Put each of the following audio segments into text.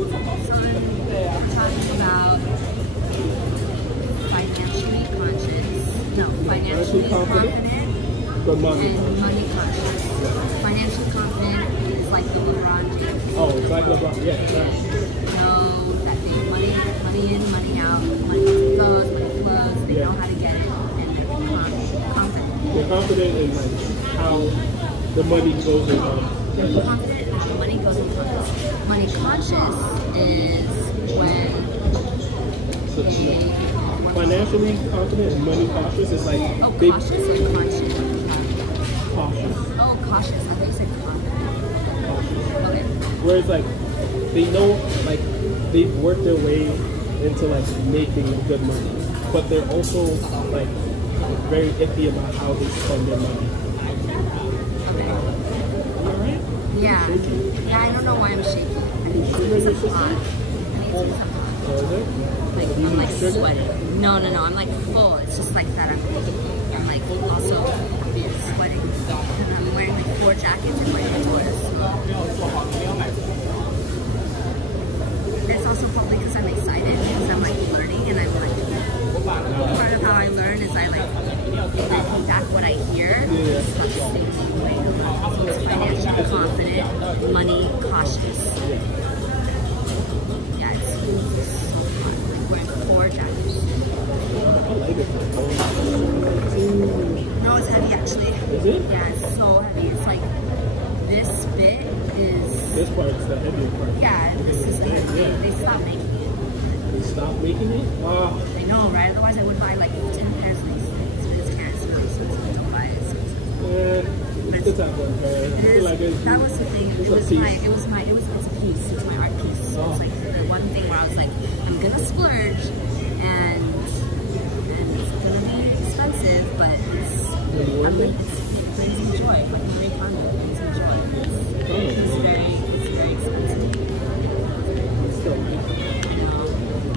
So I'm talking about financially conscious, no, financially confident, but money. and money conscious. Financially confident is like the LeBron James. Oh, it's like LeBron, yeah, exactly. Know that they money in, money out, money flows, they know how to get it, and they're confident. They're confident in like how the money goes in. They're confident that the money goes in funds. Money conscious is when they financially confident and money cautious is like cautious or conscious? Cautious. Oh, cautious. I think you said confident. Okay. Whereas like they know like they've worked their way into like making good money, but they're also like very iffy about how they spend their money. Okay. Alright? Yeah. Yeah, I don't know why I'm shaking. I think it's a lot. I think it's something. Like, I'm like sweating. No, I'm like full. It's just like that I'm like also sweating. And I'm wearing like 4 jackets and my indoors. It's also probably because I'm excited because I'm like learning and I'm like part of how I learn is I like repeat back what I hear. It's not the same way. It's financially confident, money cautious. Yeah, it's wearing 4 jackets. I like it. No, it's heavy actually. Is it? Yeah, it's so heavy. It's like this bit is. This part is the heavier part. Yeah, this is the heavy. Yeah. They stopped making it. They stopped making it? Oh. I know, right? Otherwise, I would buy like 10 pairs of these things. But it's kind of expensive. So don't buy it. It's a tough one, man. I feel like that was the thing. It's a piece. It's my art piece. So it's like the one thing where I was like, I'm gonna splurge, and it's gonna be expensive, but it brings me joy. Like it's very fun. It brings me joy. It's very expensive. I know.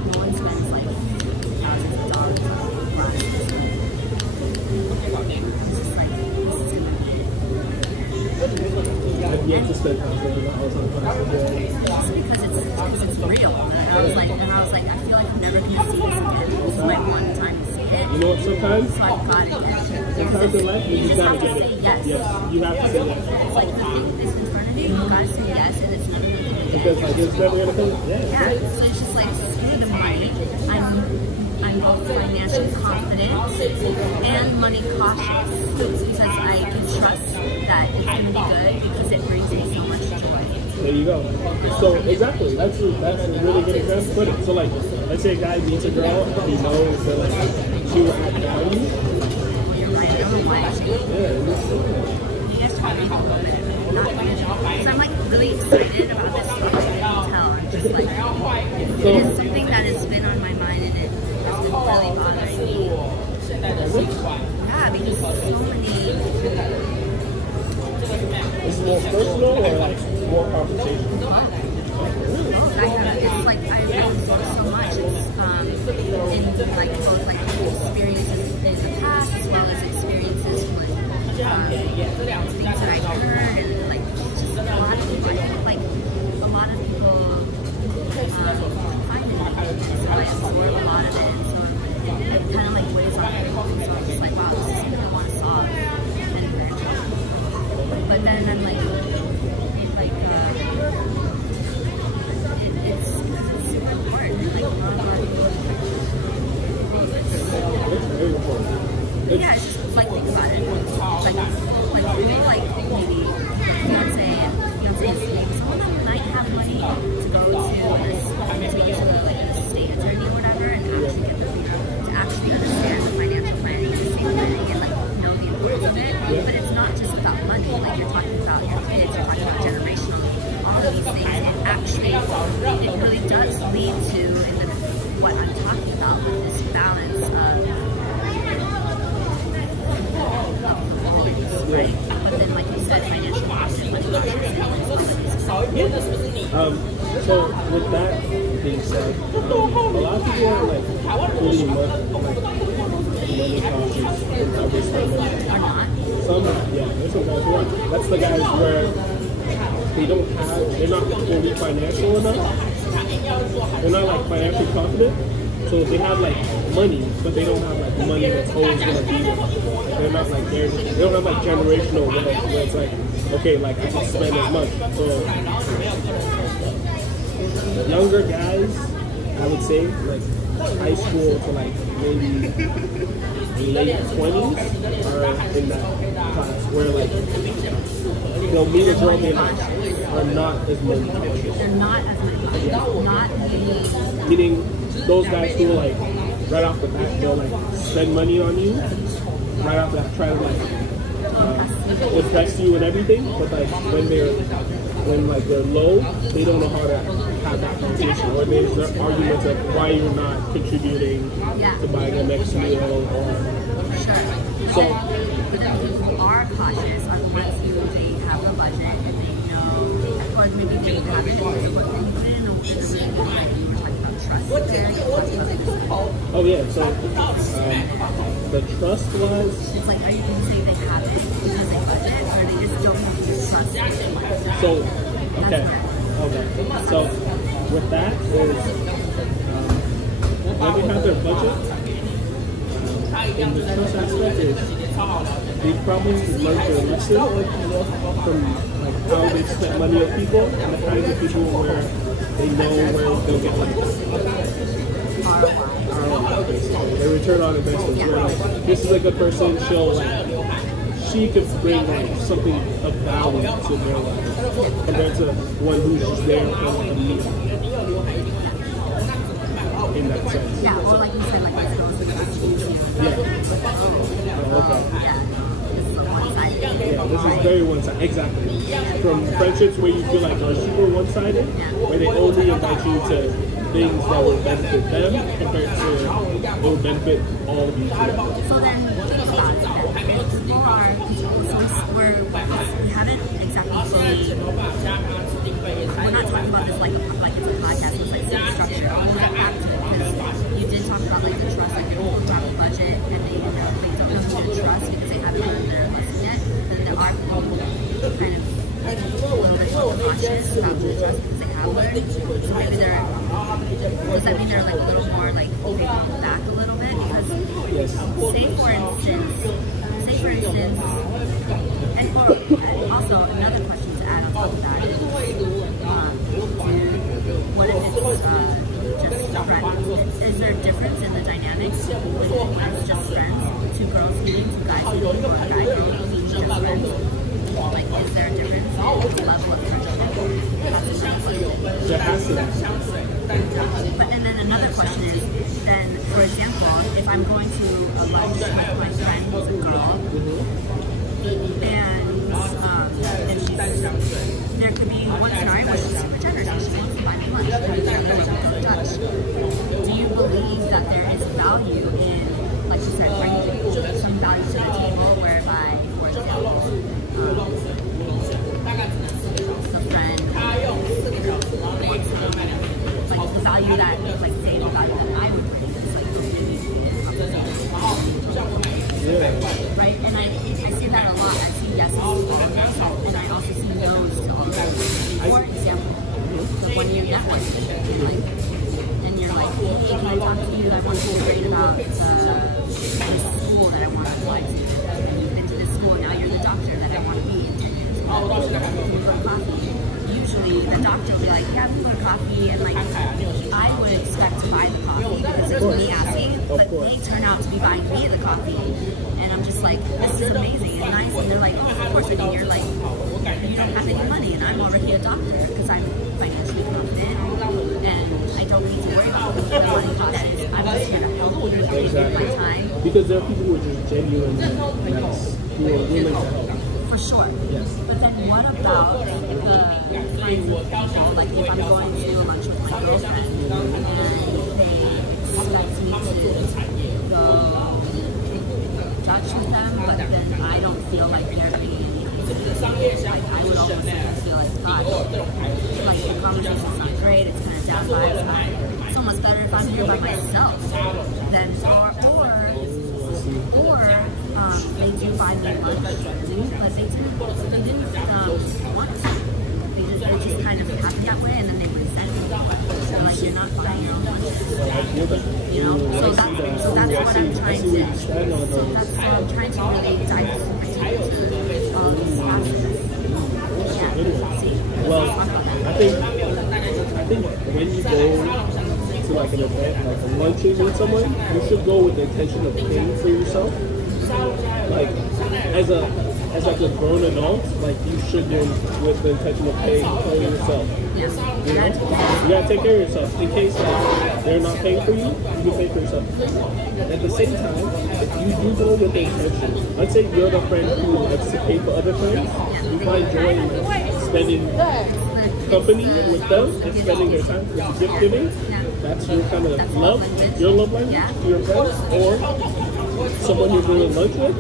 No one spends like thousands of dollars on bronzes. I'm just like, this is gonna be it. I've yet to spend $1,000 on classes. Just because it's real, and I was like, I feel like I'm never gonna see this again. This is my one time to see it. You know what? Sometimes. So I've got it. Sometimes in life, you just gotta have to get say it. yes. Yes, you have to say yes. It's like the thing is in front of you. You gotta say yes, and it's never gonna come Because like it's never gonna come. Yeah. So it's just like screw the money. I'm both financially confident and money cautious because I can trust that it's gonna be good because it brings me so much joy. There you go. So exactly, that's a really good example to put it. So like, let's say a guy meets a girl, he knows that like she will add value. Well, you're right. I don't know why I'm shaking. You guys try to make a little bit, not really. So I'm like really excited about this stuff. You can tell. I'm just like, it is something that has been on my mind and it has been really bothering me. Yeah, because so many. Is it more personal or like more conversational? It's like I learned so much. It's in like both like experiences in the past as well as experiences with things that I've heard and like just a lot of people. I think like a lot of people find it. So I absorb a lot of it. So it kind of like weighs on me. So I'm just like, wow, this is something I want to solve. But then I'm like, it's super important. Like, not a lot of people. Yeah, it's just like think about it. Like maybe fiance is dating someone that might have money to go to a state attorney or whatever, and actually get to actually understand the financial planning and estate planning and like know the importance of it. But it's not just about money. Like you're talking about your kids, you're talking about generational, all of these things. It really does lead to what I'm talking about with this balance of right? But then, like you said, financial loss and money so with that being said, a lot of people are like pretty much money cautious in other stuff. are not. Some, yeah, there's some guys who are. That's the guys where they're not fully financial enough, they're not like financially confident. So they have like money, but they don't have like money that's always gonna be there. They're not like they don't have like generational wealth where it's like, okay, like I can spend as much. So younger guys, I would say like high school to like maybe late 20s are in that class where like they'll meet a girl they like are not as money conscious. They're not as money conscious. Yeah. Not meaning those guys who like right off the bat they'll like spend money on you right off the bat, try to like impress you and everything, but like when they're low, they don't know how to have that conversation, or there's arguments like why you're not contributing to buying the next meal or so. But then people are cautious on once they have a budget and they know, or maybe they have it, but they didn't know what they're doing. You were talking about trust there. Oh yeah, so the trust was. It's like, are you going to say they have it because they budget, or they just don't have the trust? So okay. So with that is when they have their budget, in the trust aspect is they probably learned their lesson from like how they spent money on people and the kinds of people where they know where they'll get like ROI, basically. Their return on investment. Where like this is a good person, she could bring like something of value to their life compared to one who's just there for like a meal. In that sense. Yeah, or like you said, like this goes with yeah. Oh, okay. Yeah. This is one-sided. Yeah, this is very one-sided. Exactly. From friendships where you feel like are super one-sided, where they only invite you to things that will benefit them compared to will benefit all of you together. So then, think about it. People are, we haven't exactly fully, we're not talking about this like it's a podcast, it's like some structure. We're not active because you did talk about like the trust, like people who have a budget and they don't know who to trust because they haven't learned their lesson yet. Then there are people who kind of a little bit more cautious about the trust because they have learned. So maybe does that mean they're like a little more like maybe back a little bit? Because say for instance, and also another question to add on top of that is, what if it's just friends? Is there a difference in the dynamics when it's just friends? Two girls meeting, two guys meeting, or a guy meeting, just friends? Like, is there a difference in the level of friendship? There has to be. But and then another question is, then for example, if I'm going to a lunch with my friend who's a girl, and there could be one scenario where she's super generous and she wants to buy me lunch and it's really like Dutch. Do you believe that there is value in, like you said, bringing some value to the table whereby, for example, the friend wants to, like the value that, like say the value that I would bring is like right? And I see that a lot. I see yeses to all of that, and I also see no's to all of that. For example, when you're networking, and you're like, hey, can I talk to you? I want to create about the school that I want to apply to. And you've been to this school, and now you're the doctor that I want to be in 10 years. For coffee. Usually the doctor will be like, yeah, we go to coffee, and like I would expect to buy the coffee because it's me asking, but they turn out to be buying me the coffee, and I'm just like, this is amazing and nice, and they're like, oh, of course, I mean, you're like, you don't have any money, and I'm already a doctor because I'm financially confident, and I don't need to worry about the money costs. I'm just here to help you with my time. Because there are people who are just genuine, nice, who are willing to help. For sure. Yes. But then what about the kinds of people, like if I'm going to lunch with my girlfriend and they expect me to go Dutch with them, but then I don't feel like they're being anything. Like I would almost feel like, gosh, like the conversation's not great, it's kind of down vibes. It's almost better if I'm here by myself than or they do buy me lunch, but they didn't want to. They just kind of happen that way, and then they resent me. So like, you're trying see where you stand on those. That's I'm trying to really dive into this process. Yeah. See, Well, I think when you go to like an event, like a luncheon with someone, you should go with the intention of paying for yourself. Like as like a grown adult, like you should go with the intention of paying for yourself. Yeah. You know? You gotta take care of yourself. In case like they're not paying for you, you can pay for yourself. At the same time, if you do go with the intention, let's say you're the friend who likes to pay for other friends, you find joy in spending company with them and spending their time with gift giving. That's your kind of love, your love language to your friends, or someone you're doing lunch with.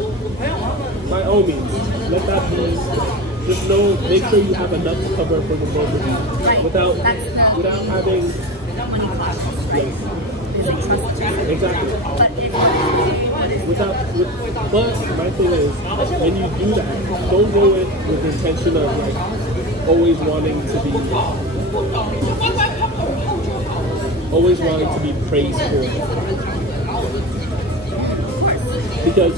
By all means, let that be. Just know, make sure you have enough to cover for the both of you, without having money costs, right? Because they trust you. exactly. But my thing is, when you do that, don't go with the intention of like always wanting to be praised for it. Because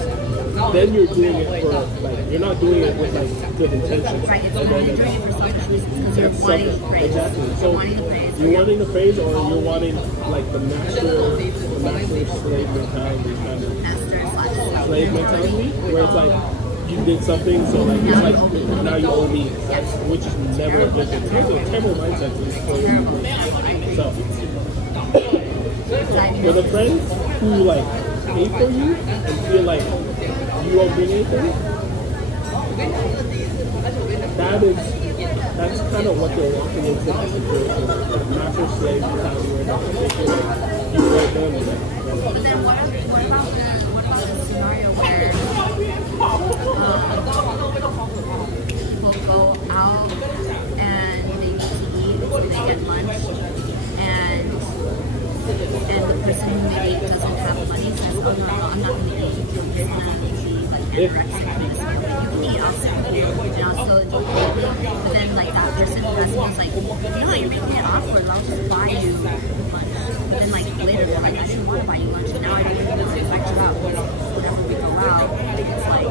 then you're doing it for like you're not doing it with like good intentions. Right, it's And not then doing it for selfishness because you're that's wanting selfish. the praise. Exactly. So you're wanting the praise, or you're wanting like the master slave mentality kind of slave mentality, where it's like you did something, so like it's like now you owe me, which is never a good thing. It's a terrible mindset. So for the friends who like pay for you and feel like you won't bring anything, that's kind of what you're walking into that situation. Master slave mentality, where they feel like you break them. But then what about the scenario where people go out and they get to eat, they get lunch, and the person who maybe doesn't have money says, oh no, I'm not going to eat, I'm just going to be like anorexic for this meal, but you can eat also, and I'll still enjoy the meal. But then like that person feels like, no, you're making it awkward, I'll just buy you lunch. But then like later they're like, I didn't want to buy you lunch, and now I don't even know to affect you out. Whenever we go out, it's like,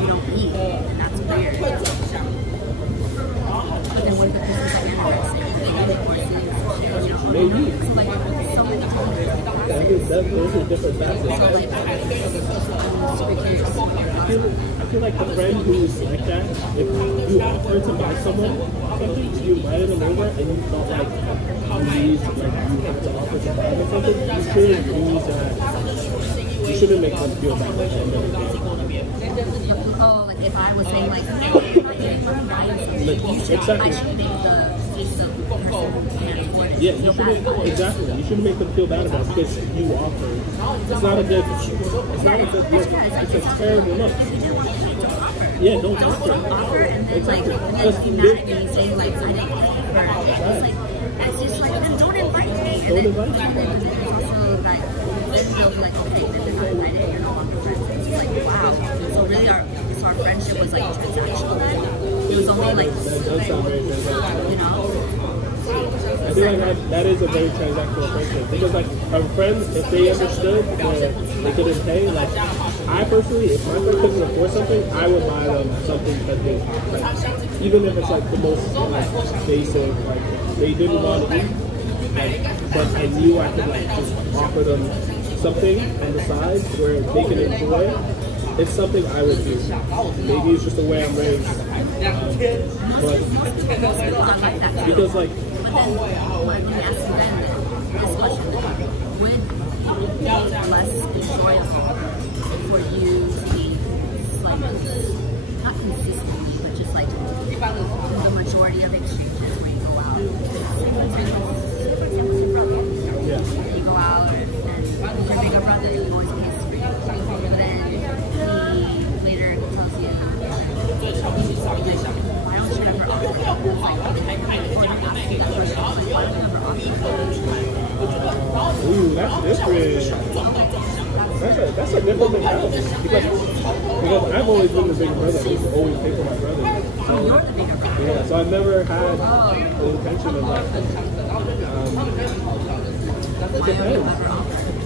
you don't eat, and that's weird. But then what if the person's like anorexic? They make more sense. Maybe. So like, so many times. Those are different facets. So like, I feel like the friend who's like that, if you offer to buy someone something, you invited them over and you felt like you have to offer to buy them something, you shouldn't make them feel bad like that. Oh, like if I was saying like, hey, I'm not getting money buying something, Exactly. I should make the face of the person who can't afford it. Yeah, you shouldn't. Exactly. You shouldn't make them feel bad about it because you offer. It's not a good look. It's a terrible look. Yeah, don't offer. Offer and then like, and then be mad at me saying like, I didn't pay for it. It's just like, then don't invite me. And then it's also like, they'll be like, okay, then they're not invited, you're no longer friends. It's just like, wow. So really our friendship was like transactional then? It was only like, That does sound very transactional. you know? I feel like that is a very transactional friendship because like a friend, if they understood that they couldn't pay, like I personally, if my friend couldn't afford something, I would buy them something that they like, even if it's like the most like basic, like they didn't want to eat, like, but I knew I could like just offer them something on the side where they can enjoy it. It's something I would do. Maybe it's just the way I'm raised, but because like. But then, let me ask you then this question: would it be less enjoyable for you to be like not consistently, but just like the majority of exchanges where you go out? For example, your brother. Yeah. You go out and your bigger brother always pays for you, but then he later tells you, why don't you ever offer? Ooh, that's different. That's a different mentality because I've always been the big brother. I used to always pay for my brother. So yeah, so I've never had the intention of like. It depends.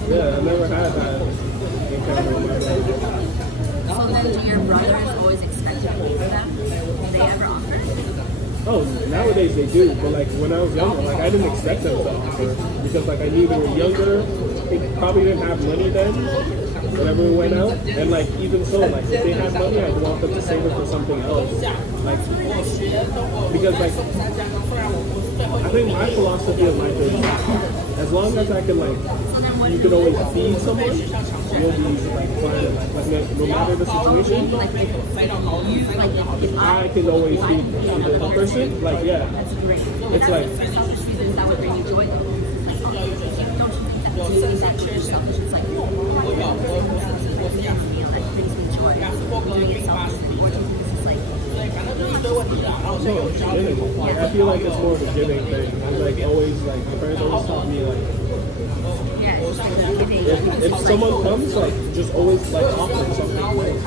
Yeah, I've never had that. encounter in my life. So then do your brothers always expect you to pay for them? Do they ever offer? Oh, nowadays they do, but like when I was younger, like I didn't expect them to offer because like I knew they were younger, they probably didn't have money then whenever we went out, and like even so, like if they had money, I'd want them to save it for something else, like because like I think my philosophy of life is as long as I can like you can always feed someone, you'll be like fine in life. Like no matter the situation, if I can always feed the person, like yeah, it's like that would bring you joy though. Don't you think that doing that selfish? It's like meal that brings me joy. Doing it selfishly, or do you think this is like no, it's giving. Like, I feel like it's more of a giving thing. It's like always like my parents always taught me like if someone comes, like just always like offer something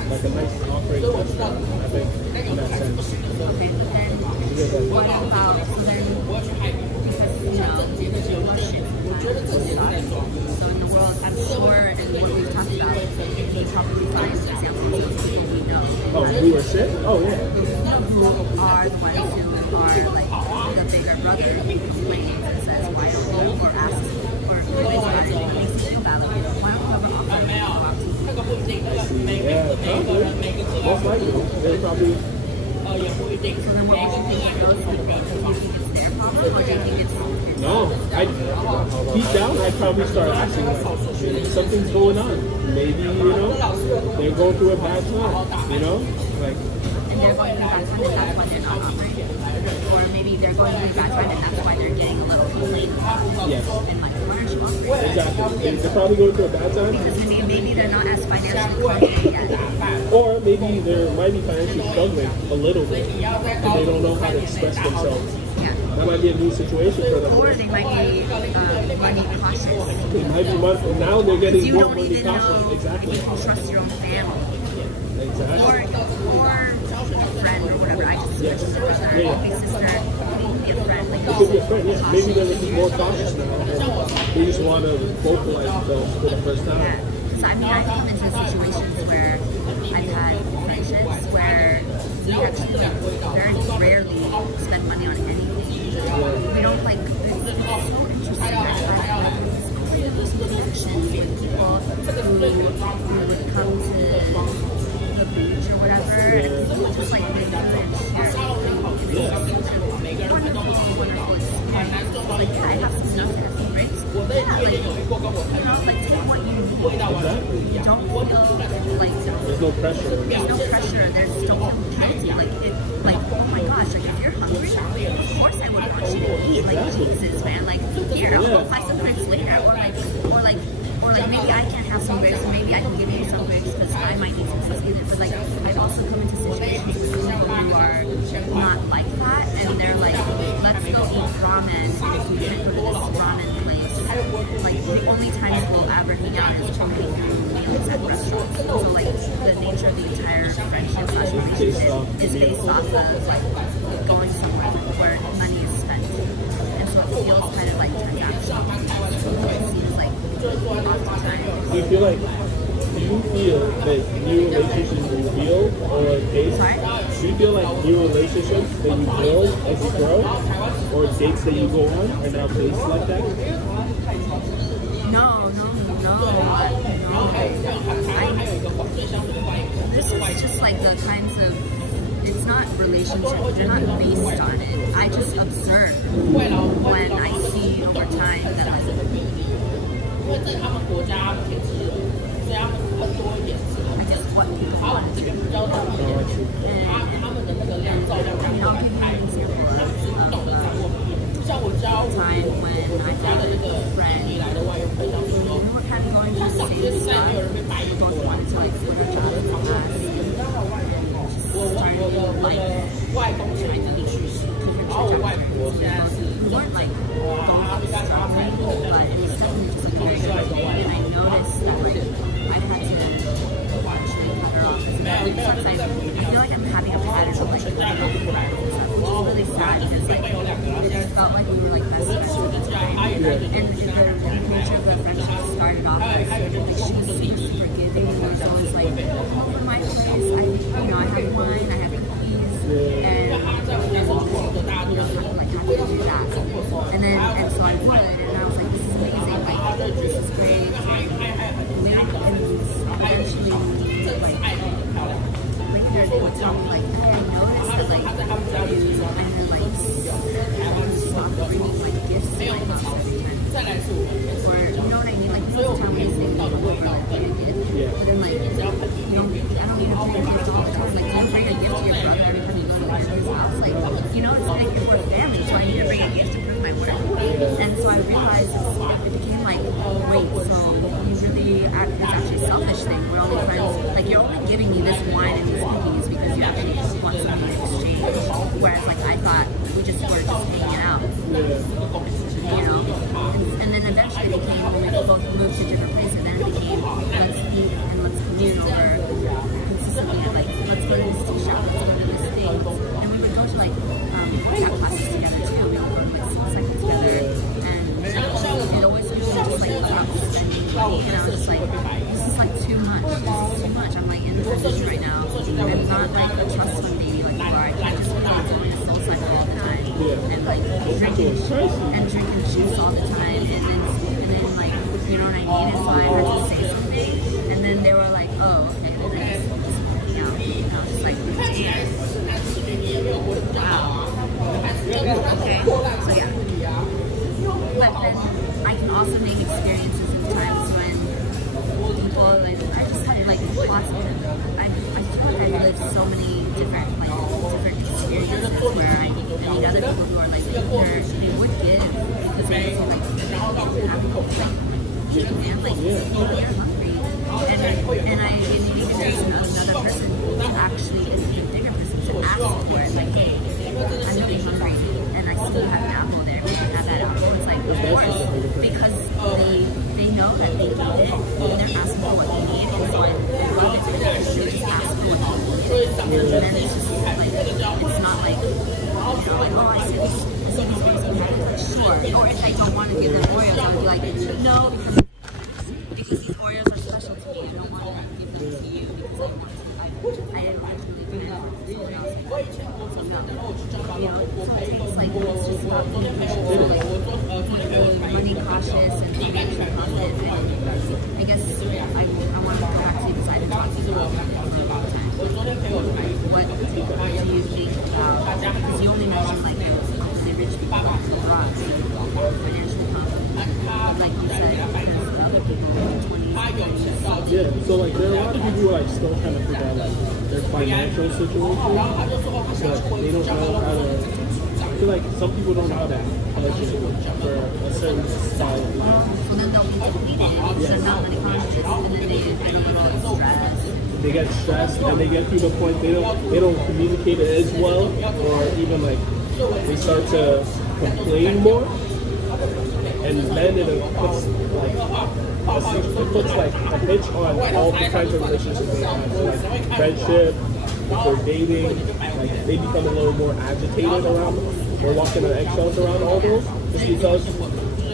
like a nice offering to them, I think in that sense. Okay, but then what about then because so in the world, I'm sure, and what we've talked about, you probably find examples of people we know. Oh, who are sick? Oh yeah. Who are the ones who are like the bigger brother who complains and says, why don't you, or asks, or complains about it and makes you feel bad, like, why don't you ever offer to go out to eat? Yeah, probably. Most likely. They're probably. So then what would you think it goes like? Do you think it's their problem, or do you think it's no, deep down, I'd probably start asking, like, maybe something's going on. Maybe, they're going through a bad time, Like, and they're going through a bad time and that's why they're not operating. Or maybe they're going through a bad time and that's why they're getting a little complacent. Yes. And like, why aren't you operating? Exactly. They're probably going through a bad time. Because maybe they're not as financially confident yet. Or maybe they might be financially struggling a little bit. And they don't know how to express themselves. That might be a new situation for them. Or they might be money cautious. It might be money. Now they're getting more money cautious. Exactly. You can trust your own family. Exactly. Or a friend or whatever. I just mentioned a brother, a sister. It could be a friend. Like, it could be a friend, yeah. Maybe they're just more cautious now. And they just want to vocalize themselves for the first time. Yeah. So I mean, I've come into situations where I've had friendships where we actually very rarely spend money on anything. We don't like, it's so interesting. I've had these connections with people who would come to the beach or whatever, and people just like live through and share everything. It's wonderful experience. Like, I have some stuff to have some breaks. Yeah, like take what you need. You don't feel like there's no pressure. There's no pressure. There's don't feel guilty. Like oh my gosh, like if you're hungry, of course I would want you to eat. Like Jesus, man. Like here, I'll go buy some grapes later, or like maybe I can't have some grapes, and maybe I can give you some grapes because I might need some stuff either. But like I've also come into situations with people who are not like that, and they're like, let's go eat ramen because we can't go to this ramen place. Like the only times we'll ever hang out is when we do meals at restaurants. So like the nature of the entire friendship slash relationship is based off of like going somewhere where money is spent, and so it feels kind of like transactional. It seems like oftentimes. Do you feel that new relationships you build or dates? Do you feel like new relationships that you build as you grow, or dates that you go on are now based like that? No. This is just like the kinds of, it's not relationships, they're not based on it. I just observe when I see over time that like, I guess what people want. And I'll give you an example of a time when I had a friend who were kind of going through the same stuff. We both wanted to like quit our jobs in class and started to like trying to leave we weren't like going through stuff, but it was definitely just a period. And I noticed that like I had to actually cut her off. Sometimes I feel like I'm having a pattern of like cutting off friends and stuff, which is really sad because like it just felt like we were like best friends at the time. And the nature of the friendship started off as like she was super good. amazing. And there was always like, oh, for my place, I have wine, I have cookies, and like happy to do that. And so I would, and I was like, this is amazing, like this is great. And eventually, like they would tell me like, hey, I noticed that like you kind of like stop bringing like gifts to my house every time. Or you know what I mean? Like most of the time we say people over like bring a gift, but then like I don't even bring a gift all the time. Like don't bring a gift to your brother every time you go to his house. Like it's like we're family, so I need to bring a gift to prove my worth. And so I realized it became like, wait, so it's actually a selfish thing. We're only friends. Like you're only giving me this wine and these cookies because you actually want something in exchange. Whereas like I thought we just were just hanging out. And then eventually it became when we both moved to different places, and then it became let's eat and let's commune over consistently, and like let's go to this tea shop, let's go to this thing. And we would go to like cat classes together too. We would go to like second together, and it always was just like about spending money, and I was just like, this is like too much. This is too much. I'm like in this position right now. I'm not like a trust fund baby like you are. I can't just like go in a soul cycle all the time and like drinking juice all the time, and then like you know what I mean. And so I had to say something, and then they were like, oh, okay, and then I was just like, damn. Wow. Okay. So yeah. But then I can also make experiences in times when people like I just had like lots of I feel like I lived so many different experiences where I meet other people who are like they would give because they like they have like human families, they're hungry, and I even there's another person who actually is a bigger person to ask for it, like, hey, I'm really hungry and I still have an apple there, we can have that apple. It's like, of course, because they know that they need it and they're asking for what they need, and so I love it because they should just ask for what they need, and then it's just like it's not like like, oh, I see these things you have, like, sure. Or if I don't want to give them Oreos, I would be like, no, because these Oreos are special to me. I don't want to give them to you because I didn't want to leave them for someone else. So no, so it takes like it's just about being really money cautious and financially positive. And I guess I want to come back to because I've been talking about it for a long time. What do you think about? Because you only mentioned like the rich people abroad, financially confident, like you said, because the other people in the 20s. Yeah, so like there are a lot of people who are like still trying to figure out like their financial situation, but they don't know how to. I feel like some people don't know how to budget for a certain style of life. So then they'll be depleted because they're not money conscious, and then they get stressed. They get stressed and they get to the point they don't communicate it as well, or even like they start to complain more, and then it puts like a hitch on all the kinds of relationships they have, like friendship, if they're dating, like they become a little more agitated around or walking on eggshells around all those, just because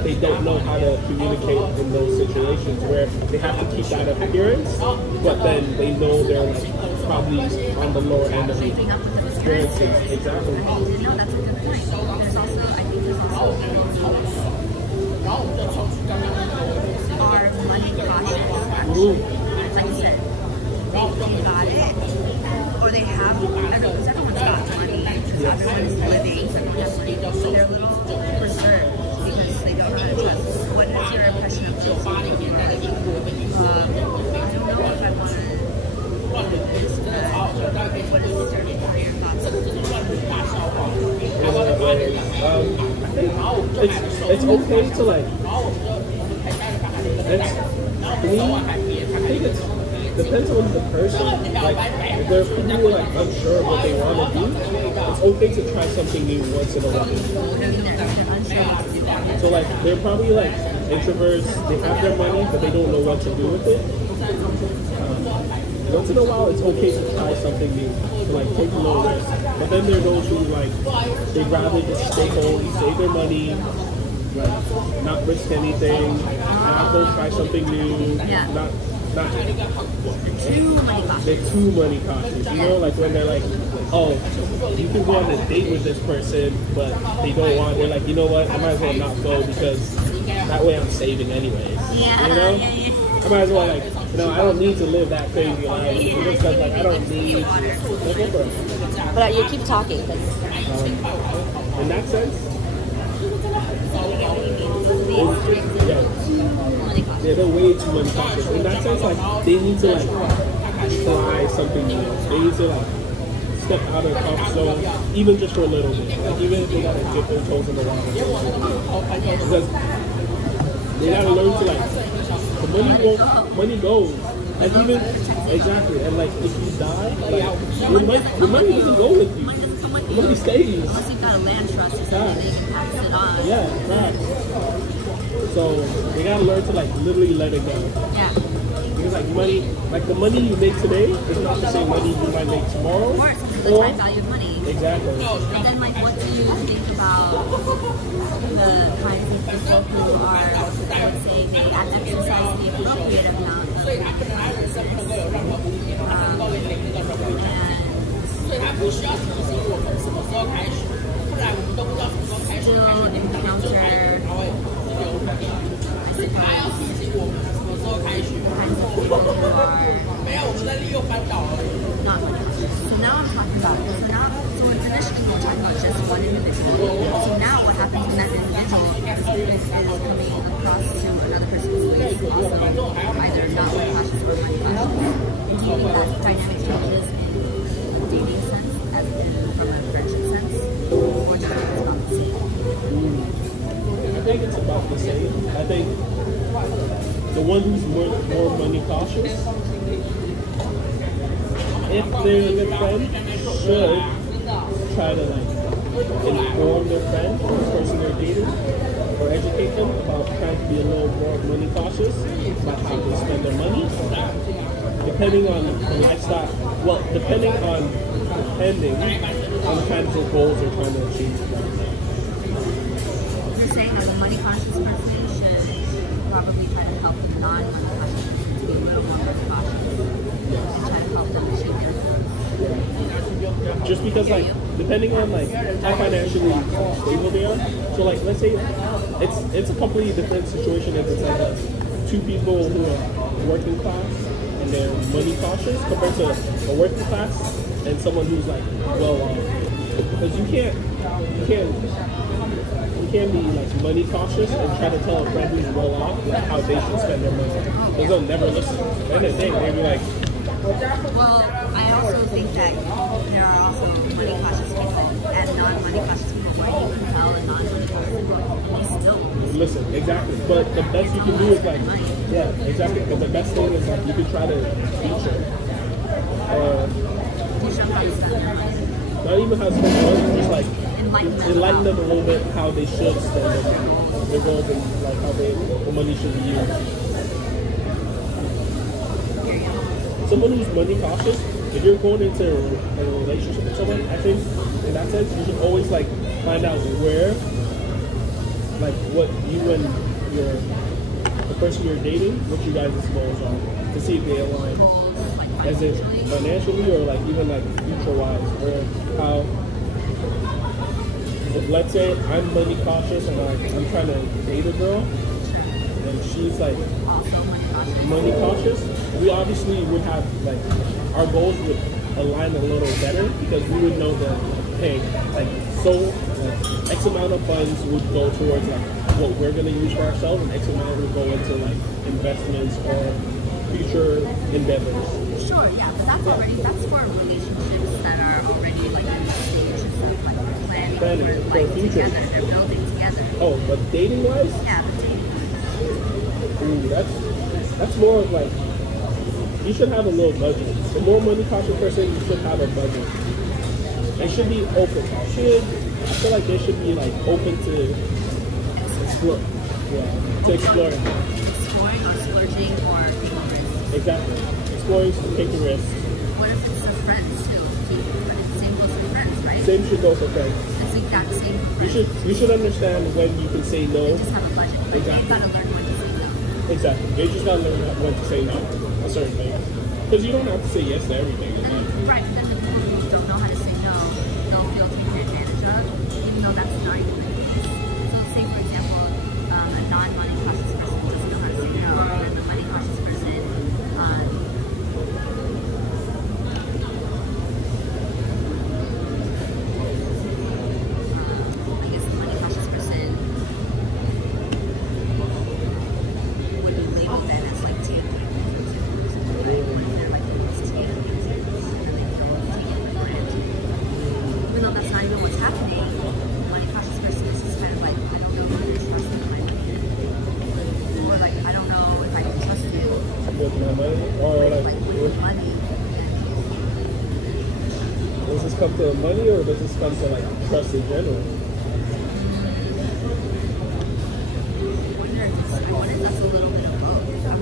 they don't know how to communicate in those situations where they have to keep that appearance, but then they know they're like probably on the lower end of the experiences. Exactly. No, that's a good point. There's also, I think there's also are money cautious, actually. Like you said, they got it, or they have, I don't know, because everyone's got money, everyone is living, everyone has money, so they're a little reserved because they don't know how to trust. What is your impression of this? I don't know if I want to do this, but what is your thoughts on I think it's okay to like, to me, I think it depends on the person. Like, if there are people who are like unsure of what they want to do, it's okay to try something new once in a while. So like, they're probably like introverts, they have their money, but they don't know what to do with it. Once in a while, it's okay to try something new, to like take a little risk. But then there are those who like, they'd rather just stay home, save their money, like not risk anything, not go try something new, not not Too money cautious. they're too money cautious. You know, like when they're like, oh, you can go on a date with this person, but they don't want. They're like, you know what? I might as well not go because that way I'm saving anyways. Yeah. You know, Yeah. I might as well like, you know, I don't need to live that crazy life. You know, stuff like I don't need. Okay, bro. But you keep talking. In that sense, yeah, they're way too money cautious. In that sense, like they need to like try something new. They need to like step out of the comfort zone, even just for a little bit. Like even if they gotta dip their toes in the water, because they gotta learn to like the money goes. And even exactly, and like if you die, like your money doesn't go with you. The money stays. Unless you've got a land trust or something, they can pass it on. Yeah, right. So they gotta learn to like literally let it go. Yeah. Because like money, like the money you make today is not the same money you might make tomorrow. Of course, it's the time value of money. Exactly. And then like what do you think about the kinds of people who are, let's say they exercise the appropriate amount of practices, and still encounter, not money cautious. So now I'm talking about, so initially we were talking about just one individual. So now what happens when that individual is coming across to another person who is also either not money cautious or money cautious? Do you think that dynamic changes in a dating sense as in from a friendship sense? Or do you think it's about the same? I think it's about the same. I think the one who's more money cautious, if they're a good friend, should try to like inform their friend, the person they're dating, or educate them about trying to be a little more money cautious about how they spend their money. Depending on the lifestyle, well, depending on the kinds of goals they're trying to achieve. You're saying that the money conscious person should probably try to help the non-money conscious person to be a little more money cautious and try to help them achieve their goals. Just because, like, depending on like how financially stable they are. So, like, let's say it's a completely different situation if it's like two people who are working class and they're money cautious compared to a working class and someone who's like well off. Because you can't be like money cautious and try to tell a friend who's well off like how they should spend their money. Because they'll never listen. At the end of the day, they'll be like. Well, I also think that there are also money cautious people and non-money cautious people where you can tell a non-money cautious people they still listen, exactly. But the best you can do is like, yeah, exactly. Because the best thing is like you can try to teach them. teach them how to spend their money. Not even how to spend their money, just like enlighten them a little bit how they should spend their goals and like how the money should be used. Someone who's money cautious, if you're going into a relationship with someone, I think in that sense you should always like find out where, like what you and the person you're dating, what you guys' goals are, to see if they align. As in financially or like even like future wise, or how. If let's say I'm money cautious and I'm trying to date a girl, and she's like money cautious, we obviously would have like our goals would align a little better because we would know that hey, like X amount of funds would go towards like what we're gonna use for ourselves, and X amount would go into like investments or future endeavors. Sure, yeah, but that's for relationships that are already like in the stage of like planning for life together. They're building together. Oh, but dating wise? Yeah, but dating wise. Ooh, that's more of like you should have a little budget. The more money cautious person, you should have a budget. They should be open. I feel like they should be like open to explore. Yeah, to exploring. Exploring or splurging or taking risks. Exactly. Exploring, taking risks. What if it's the friends too? Same goes for friends, right? Same should go for friends. It's the exact same for friends. You should understand when you can say no. You just have a budget. But exactly. You've got to learn when to say no. Exactly. You just gotta learn when to say no. As certain things. Because you don't have to say yes to everything. Right, but then the people who don't know how to say no, they'll feel taken advantage of, even though that's not even the case. So say, for example, a non-money cautious person doesn't know how to say no, and then the money cautious person, I guess the money cautious person would be labeled then as like TMD. Right? When they're like the most TMD, and then they feel taken for granted. Even though that's not even what's happening, the money cautious person is just kind of like, I don't know if I can trust you with my money. Or like, I don't know if I can trust you With my money? Or like with money. does this come to money or does this come to like trust in general? I wonder if that's a little bit of both. I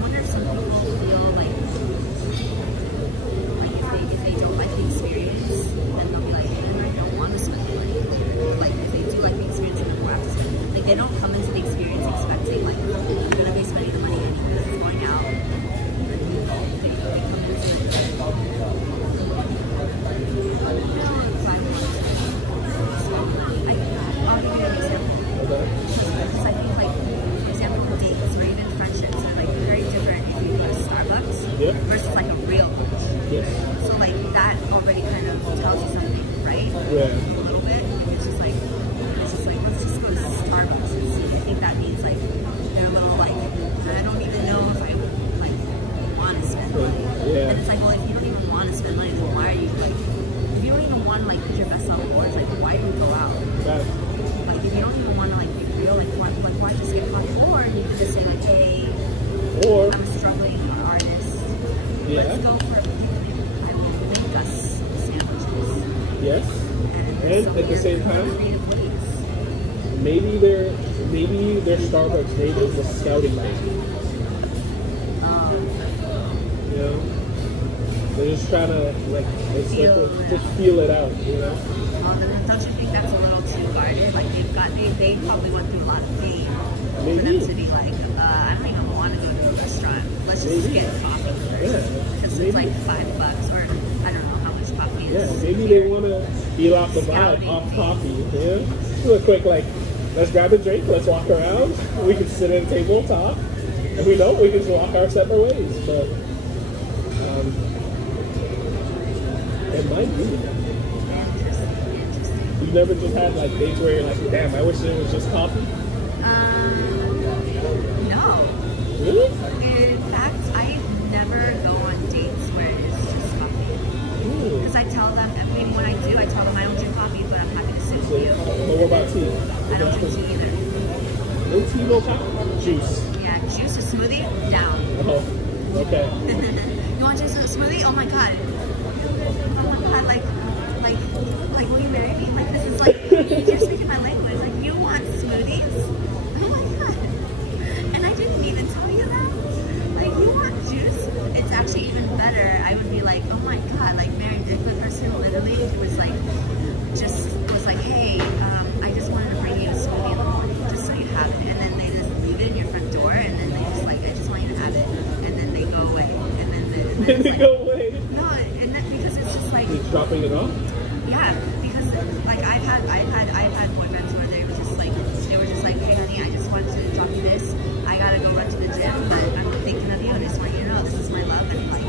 wonder if some people feel like if they don't like the experience, then they'll be like, then I don't want to spend the money. Or like if they do like the experience, then they'll have to spend it. Like they don't come into the experience expecting like I'm gonna be spending the money anyways, it's going out. They come into it. I'll give you an example. Okay. Because I think, like, for example, dates or even friendships are like very different if you go to Starbucks versus like a real lunch. Yes. So like that already kind of tells you something, right? Yeah. A little bit. It's just like let's just go to Starbucks and see. I think that means like they're a little like I don't even know if I like want to spend money. Yeah. And it's like, well, if you don't even want to spend money, then why are you like? If you don't even want to like put your best self forward, it's like why do you go out? That, Like if you don't even want to like be real, like why just get coffee? Or you can just say like, hey, or I'm a struggling artist. yeah. Let's go for a picnic. I will make us sandwiches. Yes. And so at the same time, creative ways. maybe their Starbucks name is the scouting night. You know? They're just trying to like just feel it out, you know? Then don't you think that's a little too guarded? Like they probably went through a lot of pain for Maybe. them to be like, I don't even want to go to a restaurant. Let's just get coffee first. Yeah. Because it's like $5 or I don't know how much coffee is. Yeah, maybe they want to feel off the vibe, off coffee. Yeah, do a quick like, let's grab a drink, let's walk around. We can sit at a table, talk, and we know we can just walk our separate ways. But it might be. Interesting. You never just had like dates where you're like, damn, I wish it was just coffee. No. Really? In fact, I never go on dates where it's just coffee. Because I tell them, I mean, when I do, I tell them I don't drink coffee, but I'm happy to sit with you. But what about tea? I don't drink tea either. No tea, no coffee? Juice. Yeah, juice or smoothie, down. Oh, okay. You want juice or smoothie? Oh my god. Oh my god, like, will you marry me? Like, this is like, you're speaking my language. Like, you want smoothies? Oh my god. And I didn't even tell you that. Like, you want juice? It's actually even better. I would be like, oh my god, like, married if the person literally was like, hey, I just wanted to bring you a smoothie in the morning, just so you have it. And then they just leave it in your front door, and then they just like, I just want you to have it. And then they go away. And then They like, go away. no, and then because it's just like, You're dropping it off? yeah, because like I've had boyfriends where they were just like, hey honey, I just wanted to drop you this. I gotta go run to the gym, but I'm thinking of you and I just want you to know this is my love and like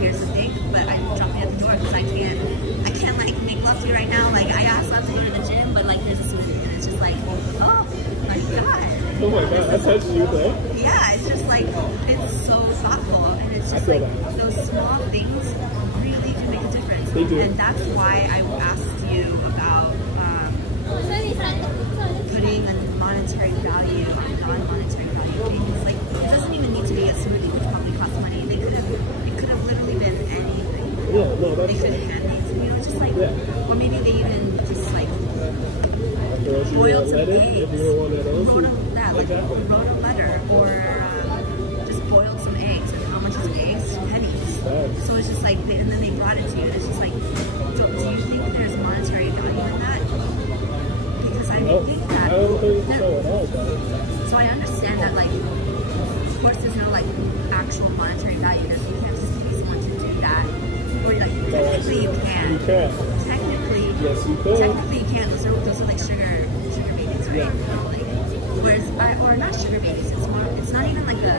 here's the thing, but I drop you at the door because I can't like make love to you right now. Like I asked not to go to the gym, but like there's a smoothie and it's just like, oh my god. Oh my god, that touches you though. Yeah, it's just like it's so thoughtful and it's just like those small things really can make a difference. They do. And that's why I asked you about putting a monetary value on non-monetary value things. Like it doesn't even need to be a smoothie, which probably costs money. It could have literally been anything. Yeah, no, that's they could hand it to you, just like, or maybe they even just like boiled some eggs. Wrote a letter, or just boiled some eggs. And how much is eggs? Pennies. So it's just like, and then they brought it to you. And it's just like, do you think there's monetary value in that? Because I think that don't think so at all, but... So I understand that, like, of course there's no, like, actual monetary value because you can't just pay someone to do that. Or, like, technically you can. You can. Technically. Yes, you can. Technically you can. Those are like sugar babies, right? Yeah. You know, like, whereas, or not sugar babies, it's not even like a,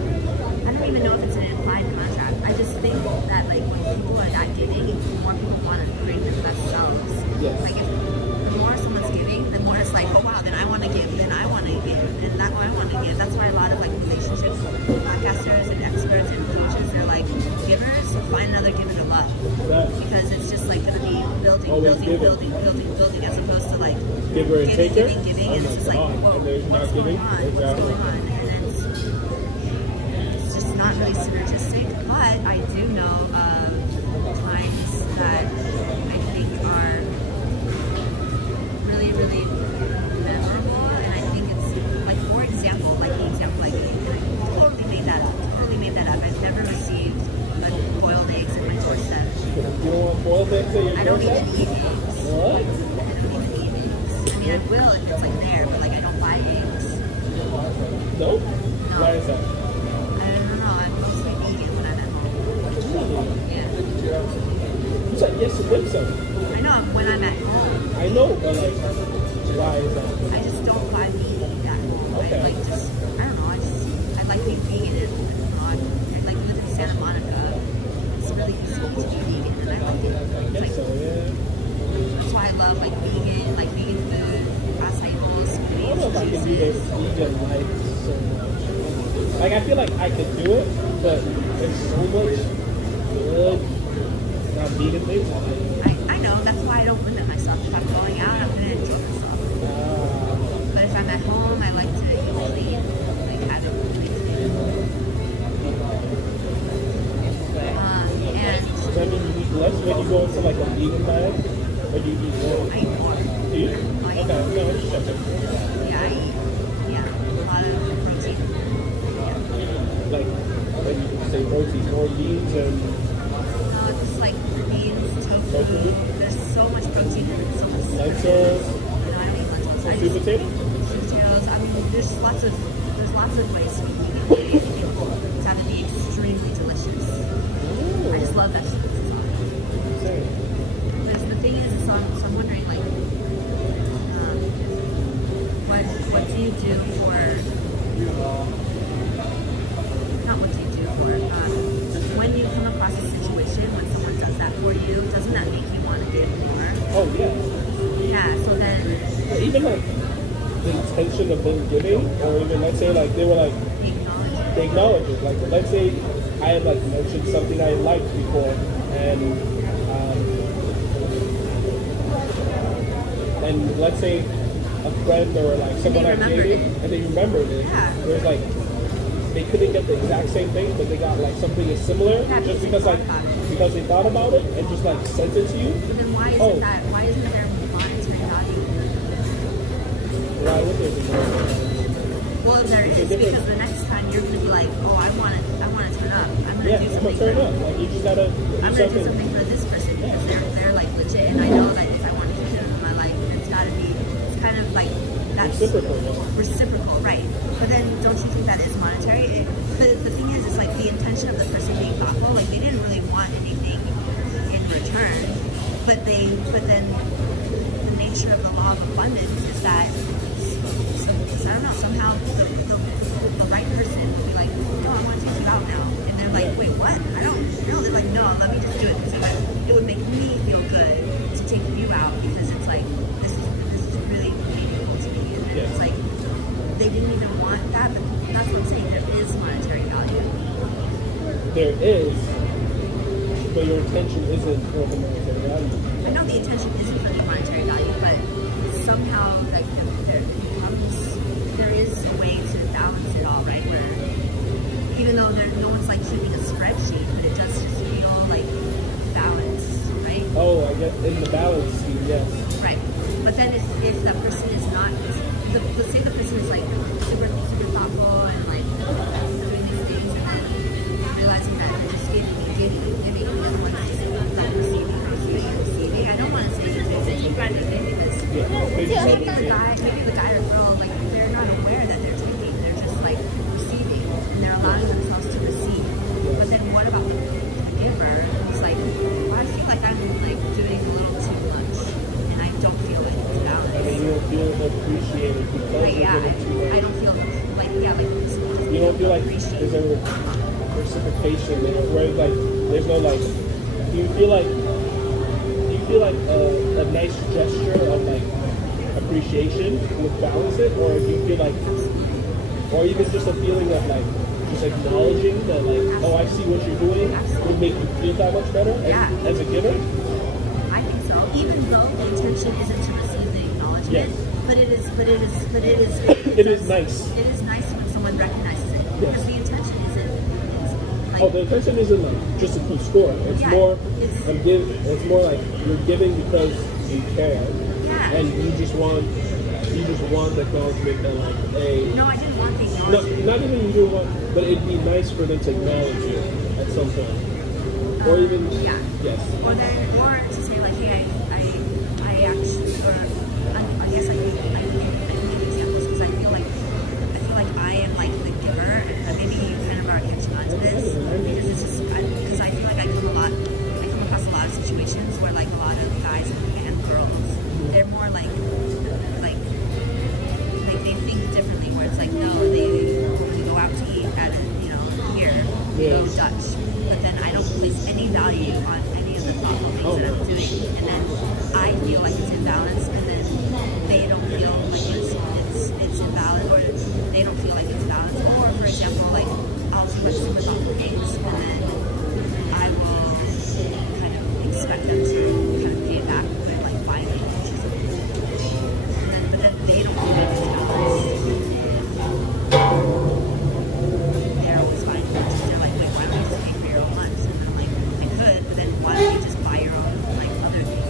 I don't even know if it's an implied contract. I just think that, like, when people are that giving, more people want to bring their best selves. Yes. Like, if the more someone's giving, the more it's like, oh wow, then I want to give, then I want to give, and that's what I want to give. That's why a lot of, like, relationship podcasters and experts and coaches, they're like, givers, find another giver to love. Because it's just like going to be building, as opposed to like giver and taker. Giving, and it's just like, whoa, what's going on? What's going on? And it's just not really synergistic. But I do know of times that I think are really, really memorable, and I think it's like, for example, like the example I gave, and I totally made that up. I've never received like boiled eggs in my doorstep. You don't want boiled eggs at your I don't doorstep? even eat eggs. What? I don't even eat eggs. I mean, I will if it's like there, but like I don't buy eggs. No? No. Why is that? I don't know. I'm mostly vegan when I'm at home. Yeah. You said yes, you think so. I know when I'm at home. I know, but like, why is that? I just don't buy meat at home. Okay. I like just, I don't know. I like being vegan. And, I like live in Santa Monica. It's really easy to be vegan, and I like it. I guess Like, so, yeah. that's why I love like vegan food, acai bowls, I don't know if I can do juices. this vegan life so much. Like, I feel like I could do it, but there's so much good, not vegan things. I know, that's why I don't limit myself. If I'm going out, I'm going to enjoy myself. But if I'm at home, I like to eat clean, like have it really clean. And So I mean, you eat less when you go into like a vegan diet, or do you eat more? I eat more. Do you? I eat Okay, no, I'm just checking. Yeah, I eat, a lot of protein. Yeah. Like, when you say protein, more beans and No, it's just like beans, tofu. There's so much protein in it, so much. lentils, No, I don't eat lentils. I sweet just potato? sweet potatoes. I mean, there's lots of ways to eat vegan. It's have to be extremely delicious. I just love vegetables. Because the thing is, so I'm wondering, like, what do you do for? Not what do you do for? When you come across a situation when someone does that for you, doesn't that make you want to give more? Oh, yeah. Yeah. So then, Even like the intention of them giving, or even let's say like they were like, they acknowledge it. Like, let's say I had like mentioned something I liked before, and let's say a friend or like someone I dated, and they remembered it. Yeah. There's like, they couldn't get the exact same thing, but they got like something is similar, just because like, because they thought about it and just like sent it to you. But then why isn't that? Why isn't there monetary value? Why would there be more? Well, there is, because the next time you're gonna be like, oh, I want to turn up. I'm gonna do I'm something. gonna turn up. Like, you just gotta I'm gonna do something for this person because they're like legit, and I know that if I want to keep them in my life, it's gotta be. It's kind of like that's reciprocal, right? But then, don't you think that is monetary? The thing is, it's like the intention of the person being thoughtful. Like, they didn't really want anything in return, but then the nature of the law of abundance is that. I don't know, somehow the right person will be like, no, I want to take you out now. And they're like, wait, what? I don't know. They're like, no, let me just do it. Because it would make me feel good to take you out because it's like, this is really meaningful to me. And then it's like, they didn't even want that, but that's what I'm saying. There is monetary value. There is, but your intention isn't for the monetary value. I know the intention isn't for the monetary value, but somehow, like, there is a way to balance it all, right? Where even though no one's like keeping a spreadsheet, but it does just feel like balanced, right? Oh, I guess in the balance scheme, yes. Right. But then if the person is not, let's say the person is like super thoughtful and like doing these things and then realizing that they're just giving, and the other one's just not receiving. I don't want to say you're guys are because maybe the guy or girl like give it to you. I don't feel like, You don't feel like there's a reciprocation where like there's no like. Do you feel like a nice gesture of like appreciation would balance it, or do you feel like, or even just a feeling of like just acknowledging that like, oh, I see what you're doing would make you feel that much better as a giver? I think so. Even though the intention isn't to receive the acknowledgement, but it is nice. It is nice when someone recognizes it because the intention isn't. Like, the intention isn't like just to keep score. It's more. It's more like you're giving because you care, and you just want the acknowledgement that like, hey. No, I didn't want the acknowledgement. No, not even you didn't want, but it'd be nice for them to acknowledge you at some point, or even yes. Or to say like, hey, I actually, or I guess I can give examples because I feel like I am like the giver, and maybe you kind of are catching on to this because it's just because I feel like I come across a lot of situations where like a lot of guys and girls, they're more like they think differently, where it's like, no, we go out to eat at here, we go Dutch, but then I don't place any value on any of the thoughtful things that I'm doing, and then I feel like it's imbalanced, and then they don't feel like it's invalid, or they don't feel like it's balanced. Or for example, like I'll do like super thoughtful things, and then I will kind of expect them to kind of pay it back with like buying me lunch or something, but then they don't feel like it's balanced. They're always buying lunch. They're like, wait, why don't you just pay for your own lunch? And then I'm like, I could, but then why don't you just buy your own like other things?